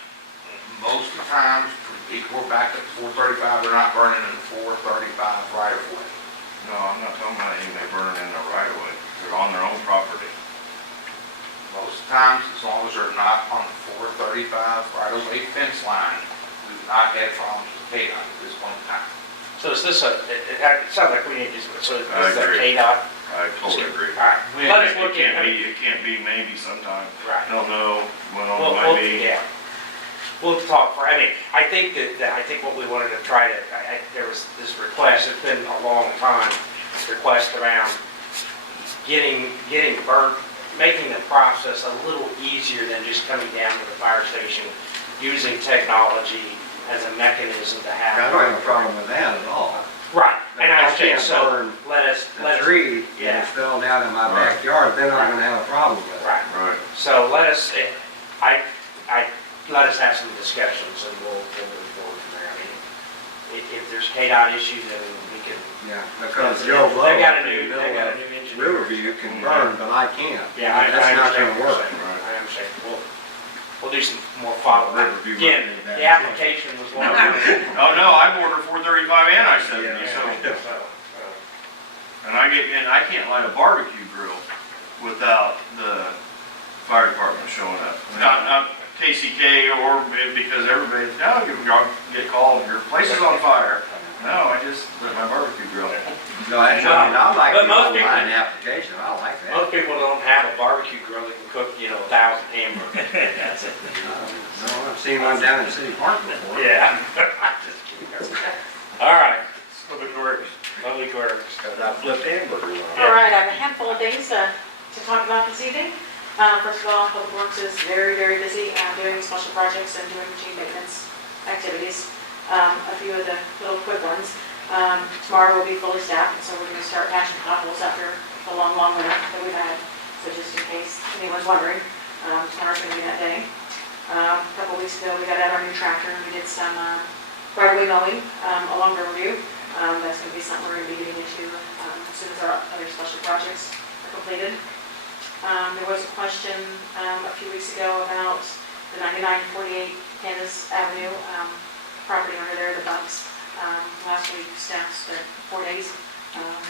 Most of the times, when people are back at 435, they're not burning in the 435 right of way. No, I'm not talking about anybody burning in their right of way. They're on their own property. Most of the times, as long as they're not on the 435 right of way fence line, we've not had problems with KDOT at this point in time. So is this it sounds like we need to, so this I is a agree. KDOT? I totally agree. All right, let us look at. It can't be maybe sometime. Right. Don't know, well, Well, it might be. yeah. We'll talk, I mean, I think I think what we wanted to try to, there was this request, it's been a long time, request around getting burnt, making the process a little easier than just coming down to the fire station, using technology as a mechanism to have. I don't have a problem with that at all. Right, and I can't understand, so burn let us, a tree yeah. that's fell down in my Right. backyard, then I'm gonna have a problem with it. right, Right. so let us, let us have some discussions and we'll move forward from there. I mean, if there's KDOT issue, then we can. Yeah, because Joe Blow They've got a up in new, the they've middle got a of new engineer. Riverview can burn, but I can't. Yeah, I That's not understand gonna what you're work. saying. I understand. We'll do some more follow-up. Riverview Again, might be bad. the application was one of them. Oh, no, I border 435 and I-70, so. And I can't light a barbecue grill without the fire department showing up. Not KCK or because everybody, no, get called, your place is on fire. No, I just lit my barbecue grill. No, actually, I mean, I like But the most people- online application, I like that. Most people don't have a barbecue grill that can cook, 1,000 hamburgers. No, I've seen one down in City Park before. Yeah. All right, public works, public works. I flipped hamburgers on. All right, I have a handful of things to talk about this evening. First of all, Public Works is very, very busy doing special projects and doing routine maintenance activities. A few of the little quick ones. Tomorrow will be fully staffed, and so we're going to start patching potholes after the long, long winter that we've had. So just in case anyone's wondering, tomorrow's going to be that day. A couple weeks ago, we got out our new tractor and we did some right-of-way mowing along Riverview. That's going to be something we're going to be getting into as soon as our other special projects are completed. There was a question a few weeks ago about the 9948 Kansas Avenue property under there, the Bucks. Last week, staff spent 4 days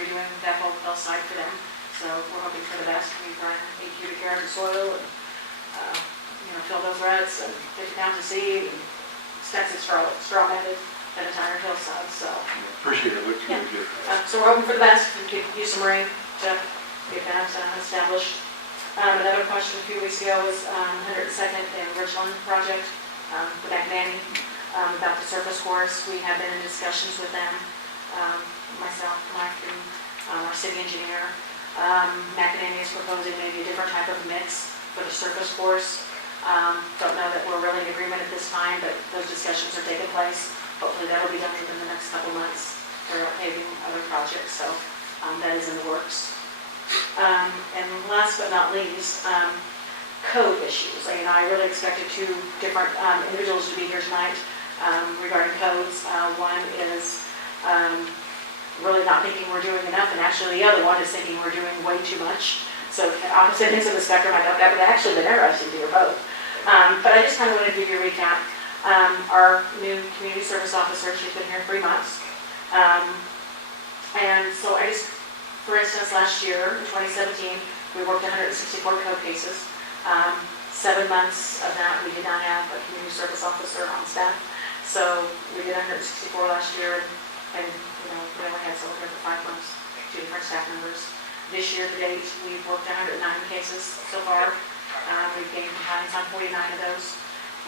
redoing that whole hillside for them. So we're hoping for the best. We've run 8 cubic yards of soil and fill those ruts and get it down to seed and extensive straw matted that entire hillside. So Appreciate it, looks really good. so we're hoping for the best. We could use some rain to get that established. Another question a few weeks ago was 102nd and Richland project, the McNanny, about the surface course. We have been in discussions with them, myself, Mike, and our city engineer. McNanny is proposing maybe a different type of mix for the surface course. Don't know that we're really in agreement at this time, but those discussions are taking place. Hopefully that'll be done within the next couple months for paving other projects, so that is in the works. And last but not least, code issues. I really expected 2 different individuals to be here tonight regarding codes. One is really not thinking we're doing enough, and actually the other one is thinking we're doing way too much. So opposite ends of the spectrum, I thought that would actually been interesting to hear both. But I just kind of want to give you a recap. Our new community service officer, she's been here 3 months. And so for instance, last year, in 2017, we worked 164 code cases. 7 months of that, we did not have a community service officer on staff. So we did 164 last year, and we only had someone here for 5 months, 2 different staff members. This year to date, we've worked 109 cases so far. We've gained compliance on 49 of those,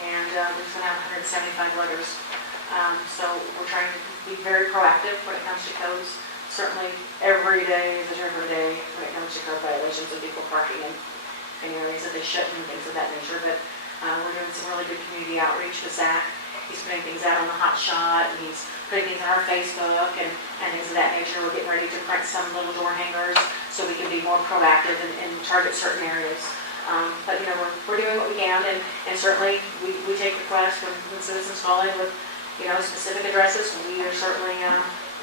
and we've sent out 175 letters. So we're trying to be very proactive when it comes to codes. Certainly every day is a every day when it comes to code violations of people parking in areas that they shouldn't and things of that nature. But we're doing some really good community outreach with Zach. He's putting things out on the Hot Shot, and he's putting things on our Facebook and things of that nature. We're getting ready to print some little door hangers so we can be more proactive and target certain areas. But we're doing what we can, and certainly we take requests when citizens call in with specific addresses. We are certainly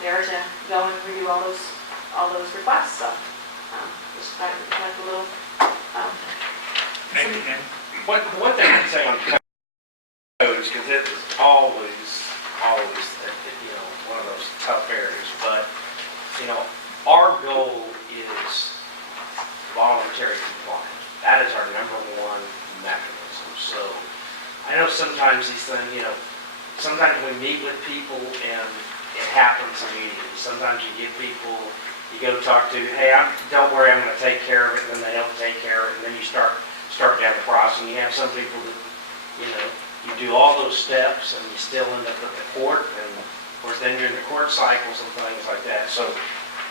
there to go and review all those requests. So just like a little. Thank you, Ken. One thing I'd say on codes, because it is always one of those tough areas, but our goal is voluntary compliance. That is our #1 mechanism. So I know sometimes these things, sometimes we meet with people and it happens immediately. Sometimes you get people, you go talk to, hey, don't worry, I'm going to take care of it, and then they don't take care of it, and then you start down the process, and you have some people that, you do all those steps, and you still end up at the court, and of course then you're in the court cycles and things like that. So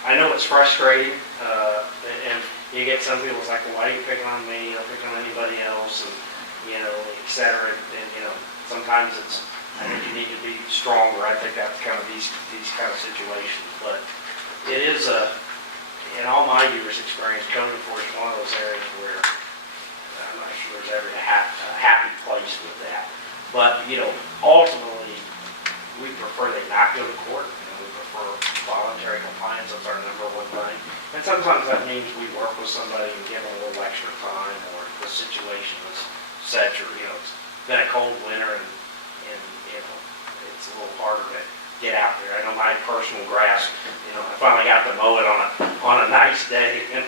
I know it's frustrating, and you get some people, it's like, well, why are you picking on me, or picking on anybody else, and, et cetera, and sometimes I think you need to be stronger. I think that's kind of these kind of situations. But it is in all my years' experience, code enforcement is one of those areas where I'm not sure there's ever a happy place with that. But ultimately, we prefer they not go to court. We prefer voluntary compliance. That's our #1 thing. And sometimes that means we work with somebody and give them a little extra time, or the situation is such, or it's been a cold winter and it's a little harder to get out there. I know my personal grass, I finally got to mow it on a nice day, and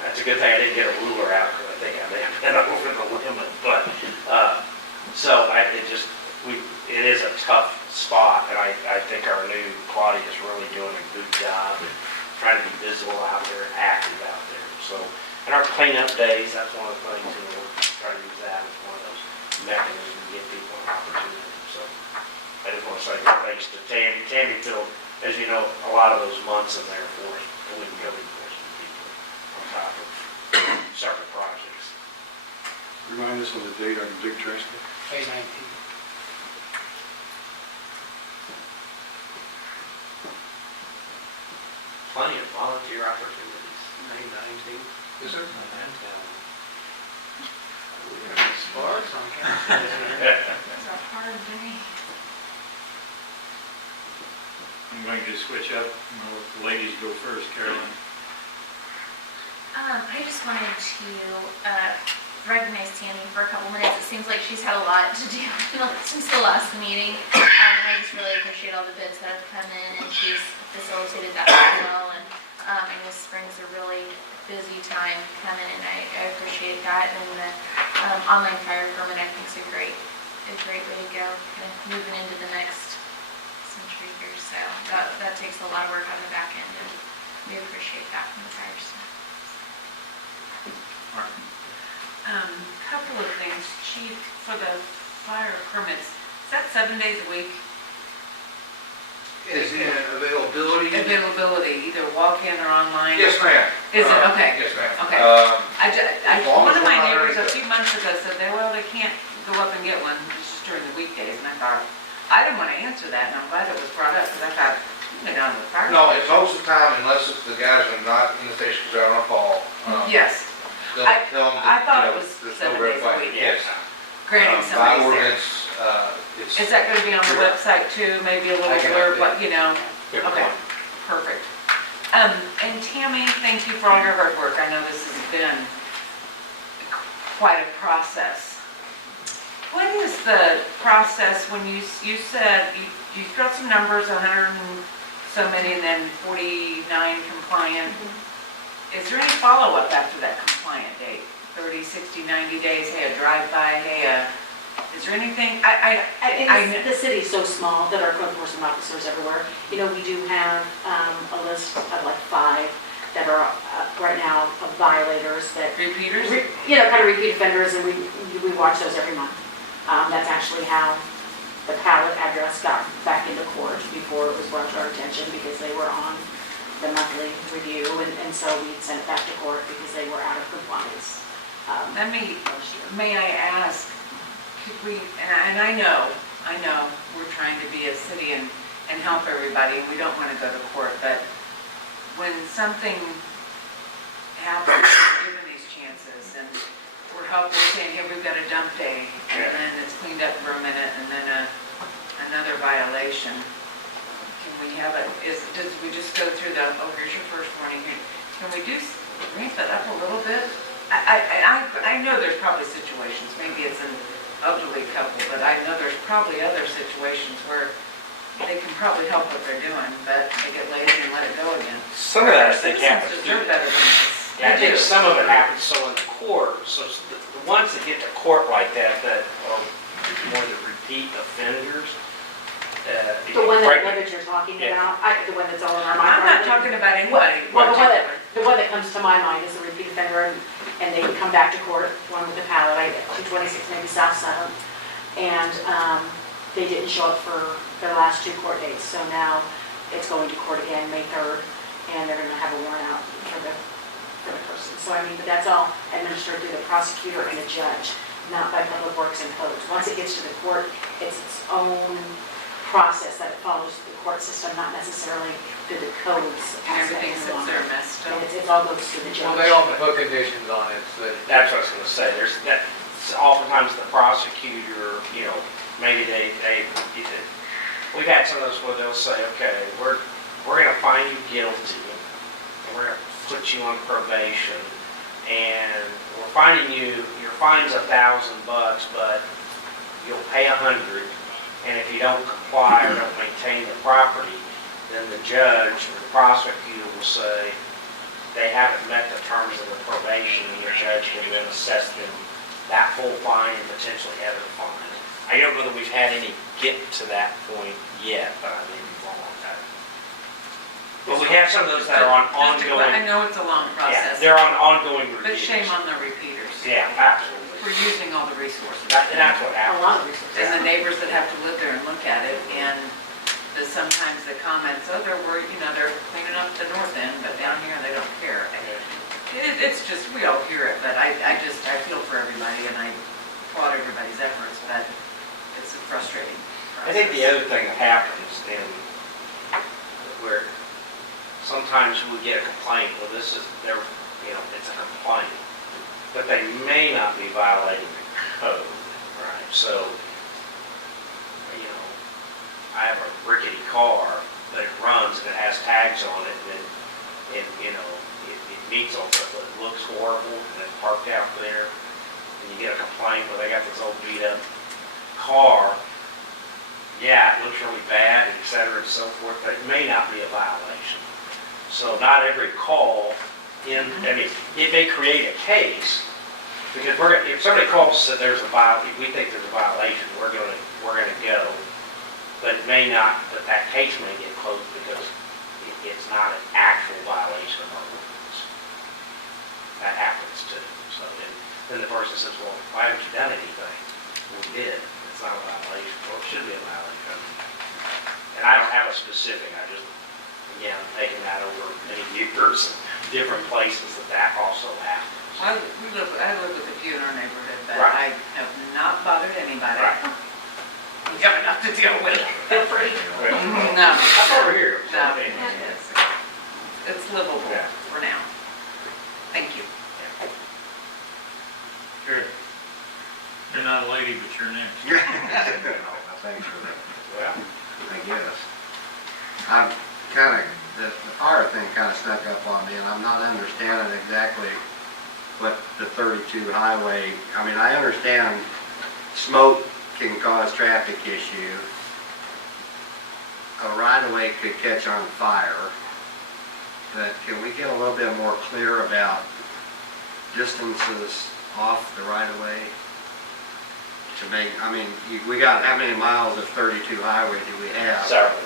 that's a good thing I didn't get a ruler out, because I think I may have been over the limit. But so it is a tough spot move. Claudia's really doing a good job and trying to be visible out there, active out there. So, and our cleanup days, that's one of the things, we're trying to use that as one of those mechanisms to give people an opportunity. So I just want to say thanks to Tammy. Tammy filled, as you know, a lot of those months in there for us, and we can go enforcement people on top of several projects. Remind us on the date on the big trash day. May 19th. Plenty of volunteer opportunities. May 19th. Is there? Sparks on Those are hard to me. I'm going to switch up, let the ladies go first, Carolyn. I just wanted to recognize Tammy for a couple minutes. It seems like she's had a lot to do since the last meeting. And I just really appreciate all the bids that have come in, and she's facilitated that very well. And I know spring's a really busy time coming, and I appreciate that. And the online fire permit, I think, is a great way to go, kind of moving into the next century here. So that takes a lot of work on the back end, and we appreciate that from the fire staff. Couple of things, Chief, for the fire permits, is that 7 days a week? Is it availability? Availability, either walk-in or online? Yes, ma'am. Is it? Okay. Yes, ma'am. Okay. As long One as of my we're not neighbors a already- few months ago said, they can't go up and get one just during the weekdays, and I thought, I didn't want to answer that, and I'm glad it was brought up, because I thought, you know, down to the fire. No, it's most of the time, unless it's the guys are not in the station because they're on call. Yes, They'll I- tell them I that, thought you it know, was there's 7 no red days a flag. week. Yes. granting By somebody's there. ordinance, it's. Is that gonna be on the Sure. website too, maybe a little I can blurb, update. what, you know? Good Okay, point. perfect. And Tammy, thank you for all your hard work. I know this has been quite a process. What is the process when you said, you threw out some numbers, 100 and so many, and then 49 compliant. Is there any follow-up after that compliant date? 30, 60, 90 days, hey, a drive-by, hey, is there anything, And the city's so small that our code enforcement officers everywhere, you know, we do have a list of like 5 that are right now of violators that, repeaters? you know, kind of repeat offenders, and we watch those every month. That's actually how the pallet address got back into court before it was brought to our attention, because they were on the monthly review, and so we sent it back to court because they were out of compliance. May I ask, could we, and I know, we're trying to be a city and help everybody, and we don't want to go to court, but when something happens, we're given these chances, and we're helping, saying, hey, we've got a dump day, and then it's cleaned up for a minute, and then another violation. Can we have it, does we just go through here's your first warning, can we ramp it up a little bit? I know there's probably situations, maybe it's an elderly couple, but I know there's probably other situations where they can probably help what they're doing, but they get lazy and let it go again. Some of that I think Citizens happens. deserve better than this. Yeah, I They think do. some of it happens so in the court, so the ones that get to court like that are more the repeat offenders. The one that you're talking about, the one that's all in our mind. I'm not talking about anybody. Well, the one that comes to my mind is the repeat offender, and they come back to court, one with the pallet, 226 maybe South 7th, and they didn't show up for their last 2 court dates, so now it's going to court again, May 3rd, and they're going to have a warrant out for the person. So I mean, but that's all administered through the prosecutor and the judge, not by Public Works and codes. Once it gets to the court, it's its own process that it follows the court system, not necessarily through the codes. And everything sits there messed up. And it all goes through the judge. Well, they often put conditions on it, so that. That's what I was gonna say, oftentimes the prosecutor, you know, maybe we've had some of those where they'll say, okay, we're gonna find you guilty, and we're gonna put you on probation, and we're finding you, your fine's $1,000, but you'll pay 100, and if you don't comply or don't maintain the property, then the judge or the prosecutor will say they haven't met the terms of the probation, and your judge can then assess them that full fine and potentially other fine. I don't know that we've had any get to that point yet, but I may be wrong. have some of those that are on I ongoing, know it's a long yeah, process, they're on ongoing but reviews. shame on the repeaters. Yeah, absolutely. We're using all the resources. And that's what A happens. lot of resources. And the neighbors that have to live there and look at it, and sometimes the comments, oh, they're worried, they're cleaning up the north end, but down here, they don't care. It's just, we all hear it, but I feel for everybody, and I applaud everybody's efforts, but it's a frustrating process. I think the other thing that happens, and where sometimes we get a complaint, well, this is, it's a complaint, but they may not be violating the code, right? So, I have a rickety car, but it runs and it has tags on it, and it meets all that, but it looks horrible, and it's parked out there, and you get a complaint, well, they got this old beat up car, yeah, it looks really bad, et cetera, and so forth, but it may not be a violation. So not every call it may create a case, because if somebody calls us that there's a we think there's a violation, we're gonna go, but it may not, but that case may get closed because it's not an actual violation of our rules. That happens too. So then the person says, well, why haven't you done anything? We did. It's not a violation, or it should be a violation. And I don't have a specific, again, I'm taking that over many years, different places that also happens. I live with a few in our neighborhood, but Right. I have not bothered anybody. Right. We have enough to deal with. Feel free. No. That's over here. So, No. I mean, It's livable Yeah. for now. Thank you. You're not a lady, but you're next. Thanks for that, well, I guess. I'm kind of, the fire thing kind of snuck up on me, and I'm not understanding exactly what the 32 highway, I understand smoke can cause traffic issue. A right-of-way could catch on fire, but can we get a little bit more clear about distances off the right-of-way? To make, we got, how many miles of 32 highway do we have? several.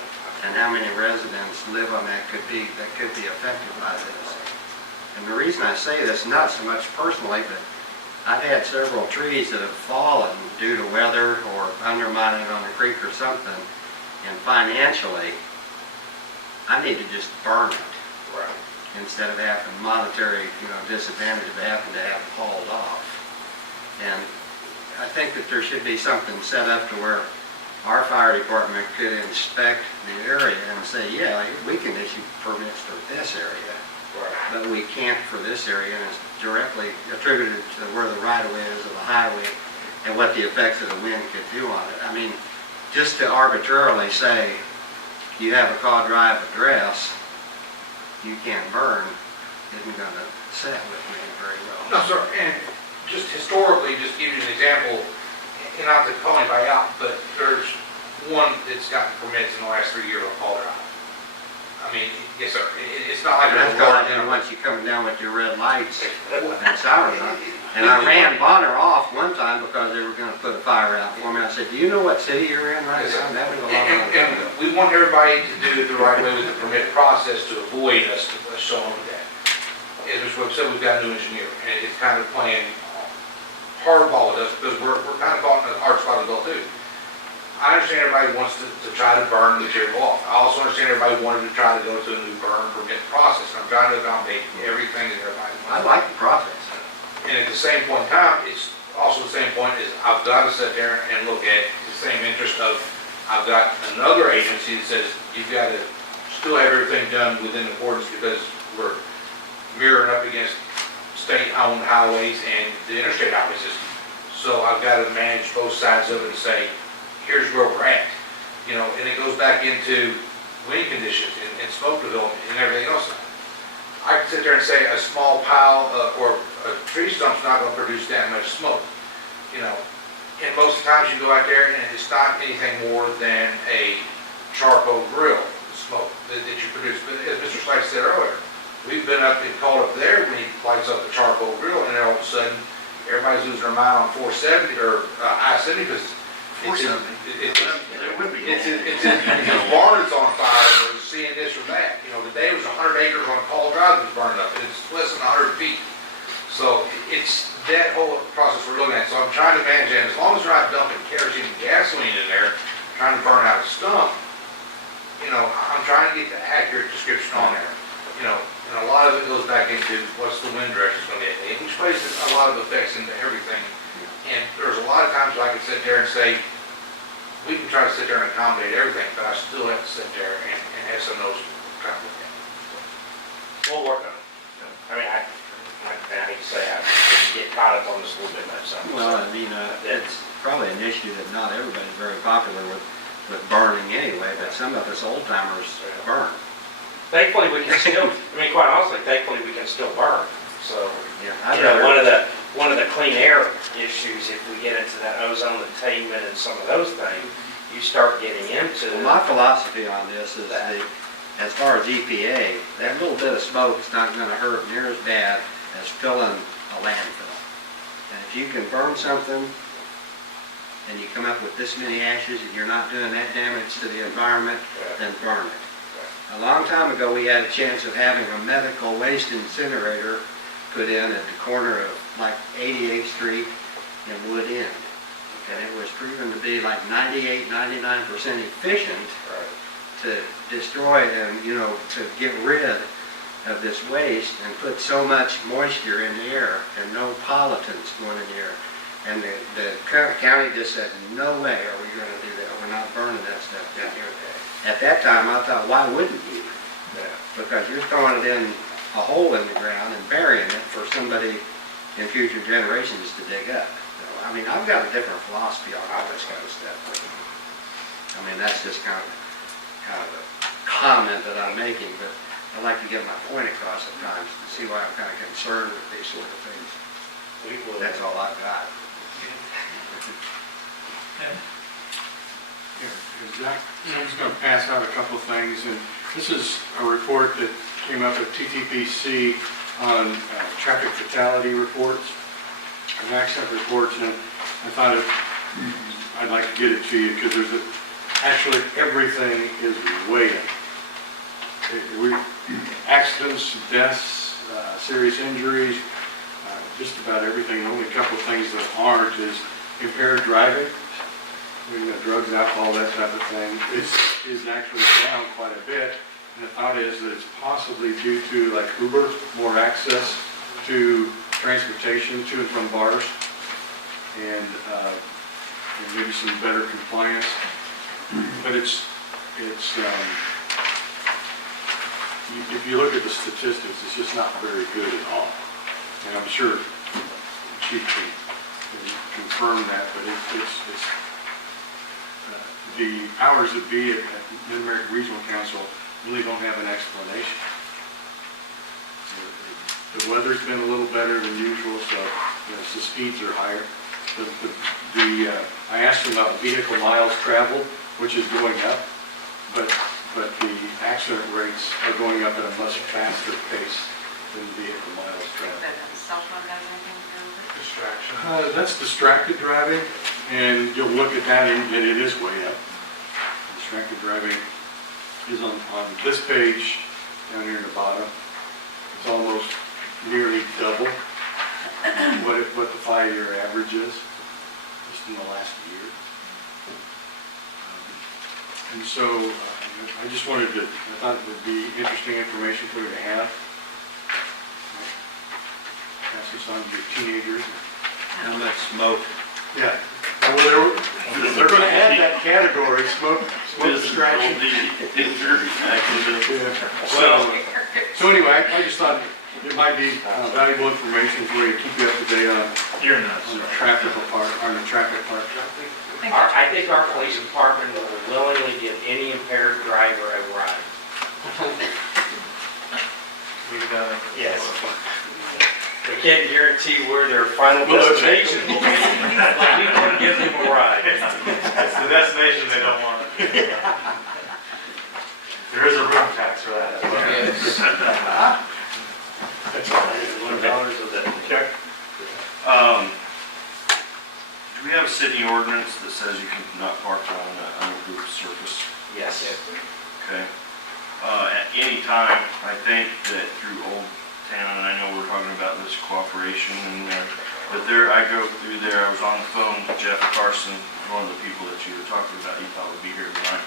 And how many residents live on that could be affected by this? And the reason I say this, not so much personally, but I've had several trees that have fallen due to weather or undermining on a creek or something, and financially, I need to just burn it Right. instead of having monetary, disadvantage of having to have it hauled off. And I think that there should be something set up to where our fire department could inspect the area and say, yeah, we can issue permits for this area, Right. but we can't for this area, and it's directly attributed to where the right-of-way is of the highway and what the effects of the wind could do on it. Just to arbitrarily say, you have a Caw Drive address, you can't burn, isn't going to set with me very well. No, sir, and just historically, just to give you an example, and not to call anybody out, but there's one that's gotten permits in the last 3 years on Paul Drive. Yes, sir, it's not like. That's going to once you're coming down with your red lights and sirens on. And I ran Bonner off one time because they were going to put a fire out for me. I said, do you know what city you're in right now? That was a long time And ago. we want everybody to do it the right way with the permit process to avoid us showing that. As Mr. Webb said, we've got a new engineer, and it's kind of playing hardball with us because we're kind of caught in a hard spot as well too. I understand everybody wants to try to burn the material off. I also understand everybody wanted to try to go to a new burn permit process. And I'm trying to accommodate everything that everybody I wants. like the process. And at the same point in time, it's also the same point is I've got to sit there and look at the same interest of, I've got another agency that says you've got to still have everything done within accordance because we're mirroring up against state-owned highways and the interstate highway system. So I've got to manage both sides of it and say, here's where we're at. And it goes back into wind conditions and smoke development and everything else. I can sit there and say a small pile or a tree stump's not going to produce that much smoke. And most of the times you go out there and it's not anything more than a charcoal grill smoke that you produce. But as Mr. Slade said earlier, we've been up and called up there when he lights up the charcoal grill, and then all of a sudden everybody's losing their mind on 470 or I-70 because it's his barn is on fire or seeing this or that. Today was 108 acres on Call Drive was burned up, and it's less than 100 feet. So it's that whole process we're looking at. So I'm trying to manage it. As long as we're not dumping kerosene and gasoline in there, trying to burn out a stump, you know, I'm trying to get the accurate description on there. You know, and a lot of it goes back into what's the wind direction going to be, which plays a lot of effects into everything. And there's a lot of times where I can sit there and say, we can try to sit there and accommodate everything, but I still have to sit there and have some of those kind of look at. We'll work on it. I mean, I hate to say, I get caught up on this a little bit myself. Well, I mean, it's probably an issue that not everybody's very popular with burning anyway, but some of us old timers burn. Thankfully, we can still, I mean, quite honestly, thankfully, we can still burn. So, Yeah, you know, one of the clean air issues, if we get into that ozone attainment and some of those things, you start getting into. Well, my philosophy on this is that, as far as EPA, that little bit of smoke is not gonna hurt near as bad as filling a landfill. And if you can burn something, and you come up with this many ashes, and you're not doing that damage to the environment, then burn it. A long time ago, we had a chance of having a medical waste incinerator put in at the corner of like 88th Street and Wood End. And it was proven to be like 98, 99% efficient to destroy and, you know, to get rid of this waste and put so much moisture in the air and no pollutants going in the air. And the county just said, no way are we going to do that. We're not burning that stuff down here. At that time, I thought, why wouldn't you? Because you're throwing it in a hole in the ground and burying it for somebody in future generations to dig up. So, I mean, I've got a different philosophy on all this kind of stuff. I mean, that's just kind of a comment that I'm making, but I like to get my point across at times to see why I'm kind of concerned with these sort of things. That's all I've got. Zach, I'm just going to pass out a couple of things, and this is a report that came up at TTPC on traffic fatality reports, and accident reports, and I thought I'd like to get it to you because actually everything is way up. Accidents, deaths, serious injuries, just about everything. The only couple of things that aren't is impaired driving. Drugs, alcohol, that type of thing, is actually down quite a bit. And the thought is that it's possibly due to like Uber, more access to transportation to and from bars, and maybe some better compliance. But if you look at the statistics, it's just not very good at all. And I'm sure Chief can confirm that, but it's the powers that be at Mid-America Regional Council really don't have an explanation. The weather's been a little better than usual, so the speeds are higher. I asked them about vehicle miles traveled, which is going up, but the accident rates are going up at a much faster pace than vehicle miles traveled. Cell phone has anything to do with it? Distraction. That's distracted driving, and you'll look at that and it is way up. Distracted driving is on this page down here in the bottom. It's almost nearly double what the 5-year average is, just in the last year. And so I just I thought it would be interesting information for you to have. Pass this on to your teenagers. How much smoke? Yeah. Well, they're going to add that category, smoke distraction. So anyway, I just thought it might be valuable information for you to keep you up to date on the traffic part. I think our police department will willingly give any impaired driver a ride. We've done it. Yes. We can't guarantee where their final destination will be, but we can give them a ride. It's the destination they don't want. There is a room tax for that as well. Yes. $100 of that check. Do we have a city ordinance that says you can not park on an unapproved surface? Yes. Okay. at any time, I think that through Old Town, and I know we're talking about this cooperation, and, but there, I go through there, I was on the phone with Jeff Carson, one of the people that you were talking about, he thought would be here tonight,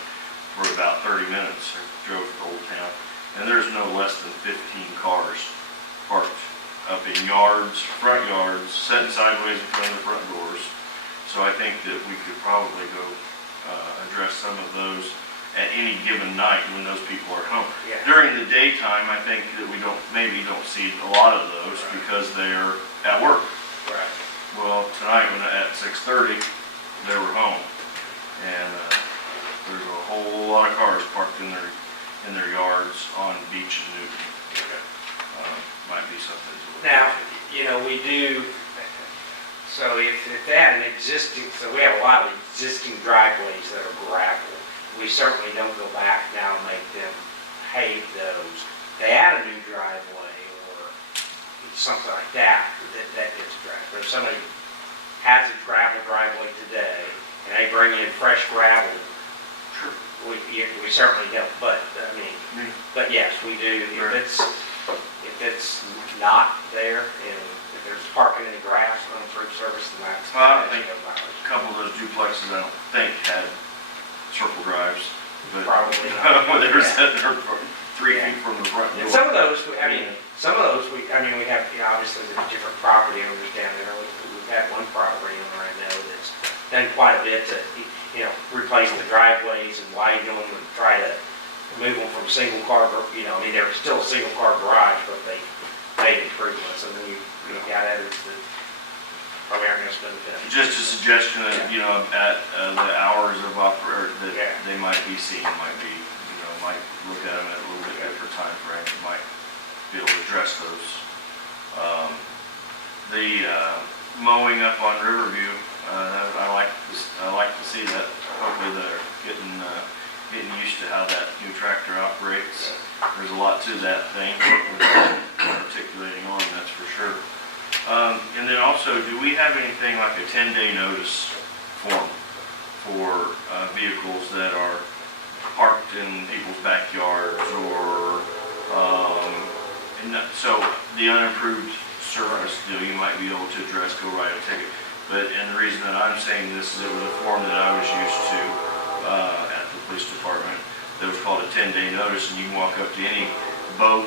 for about 30 minutes, I drove to Old Town, and there's no less than 15 cars parked up in yards, front yards, sitting sideways in front of the front doors. So I think that we could probably go address some of those at any given night when those people are home. Yeah. During the daytime, I think that we maybe don't see a lot of those because they're at work. Right. Well, tonight when at 6:30, they were home, and there's a whole lot of cars parked in their yards on Beach and Newton. Might be something to look Now, into. you know, we do, so if they had an existing, so we have a lot of existing driveways that are gravel. We certainly don't go back now and make them pave those. They add a new driveway or something like that, that gets addressed. But if somebody has a gravel driveway today and they bring in fresh gravel, we certainly don't, but, I mean, but yes, we do. If it's not there, and if there's parking in the grass on approved service, then that's. Well, I don't think a couple of those duplexes, I don't think had circle drives, but Probably not. when they were Yeah. sitting there 3 feet from the front And door. some of those, we have, we have, you know, obviously there's different property owners down there. We've had one property owner I know that's done quite a bit to, you know, replace the driveways and widen them and try to move them from single car, you know, I mean, they're still a single car garage, but they made improvements. And then we've got others that probably aren't gonna spend the $50. Just a suggestion that, you know, at the hours of that Yeah. they might be seen, might be, you know, might look at them at a little bit different time frame, might be able to address those. The mowing up on Riverview, I like to see that. Hopefully they're getting used to how that new tractor operates. There's a lot to that thing, articulating on, that's for sure. And then also, do we have anything like a 10-day notice form for vehicles that are parked in people's backyards or, so the unimproved surface deal you might be able to address, go write a ticket. But, and the reason that I'm saying this is it was a form that I was used to at the police department that was called a 10-day notice, and you can walk up to any boat,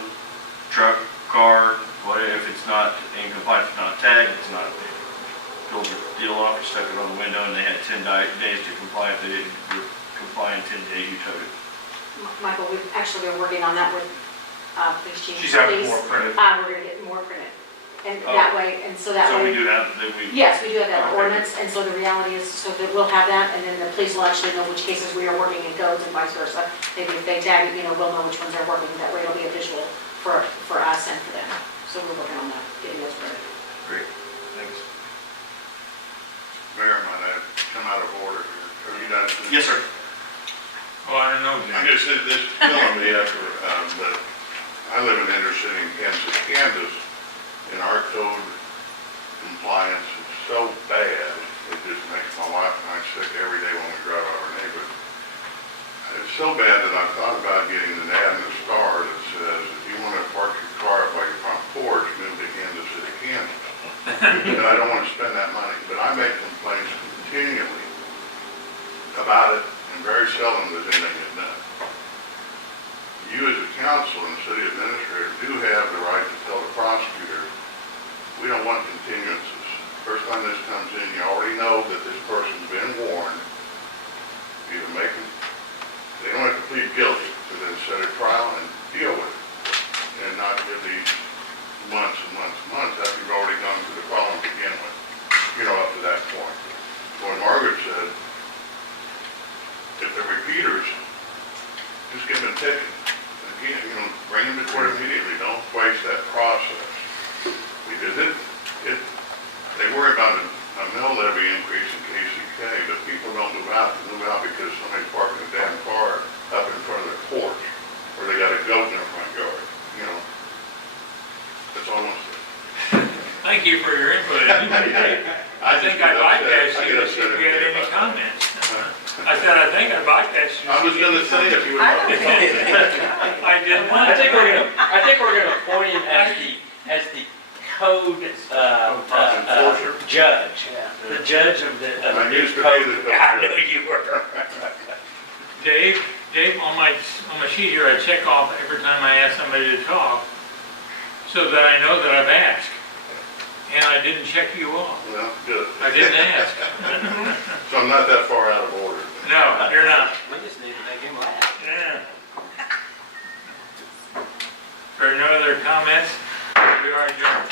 truck, car, whatever, if it's not in compliance, it's not tagged, it's not, pulled the deal off, you stuck it on the window, and they had 10 days to comply. If they didn't comply in 10 days, you towed it. Michael, we actually are working on that with police chief. She's having more printed. We're gonna get more printed. And that way, and so that So way. we do have, that we. Yes, we do have that Okay. ordinance, and so the reality is, so that we'll have that, and then the police will actually know which cases we are working in codes and vice versa. Maybe if they tag it, you know, we'll know which ones are working, that way it'll be a visual for us and for them. So we're working on that, getting those printed. Great, thanks. Mayor, might I come out of order here? Are you done? Yes, sir. Oh, I don't know, I just said this, killing me after, but I live in inner city in Kansas. Kansas, and our code compliance is so bad, it just makes my wife and I sick every day when we drive out our neighborhood. It's so bad that I thought about getting an ad in the Star that says, if you want to park your car by your front porch, move to Kansas City, Kansas. And I don't want to spend that money, but I make complaints continually about it, and very seldom does anything get done. You as a council and city administrator do have the right to tell the prosecutor, we don't want continuances. First time this comes in, you already know that this person's been warned. Either make them, they don't have to plead guilty, so then set a trial and deal with it. And not give these months and months and months after you've already gone through the problem to begin with, you know, up to that point. When Margaret said, if they're repeaters, just give them a ticket. Again, you know, bring them to court immediately, don't waste that process. Because they worry about a mill levy increase in KCK, but people don't move out. They move out because somebody's parking a damn car up in front of their porch, or they got a goat in their front yard, you know. That's all I'm saying. thank you for your input. I think I'd bypass you if you had any comments. I said, I think I'd like that. I was gonna say if you would. I don't think I didn't want I think we're gonna appoint him as the code, Enforcer? judge. The judge of the I new used to be code. the code I knew judge. you were. Dave, on my sheet here, I check off every time I ask somebody to talk, so that I know that I've asked. And I didn't check you off. Well, good. I didn't ask. So I'm not that far out of order. No, you're not. We just need to make him laugh. Yeah. There are no other comments? We are adjourned.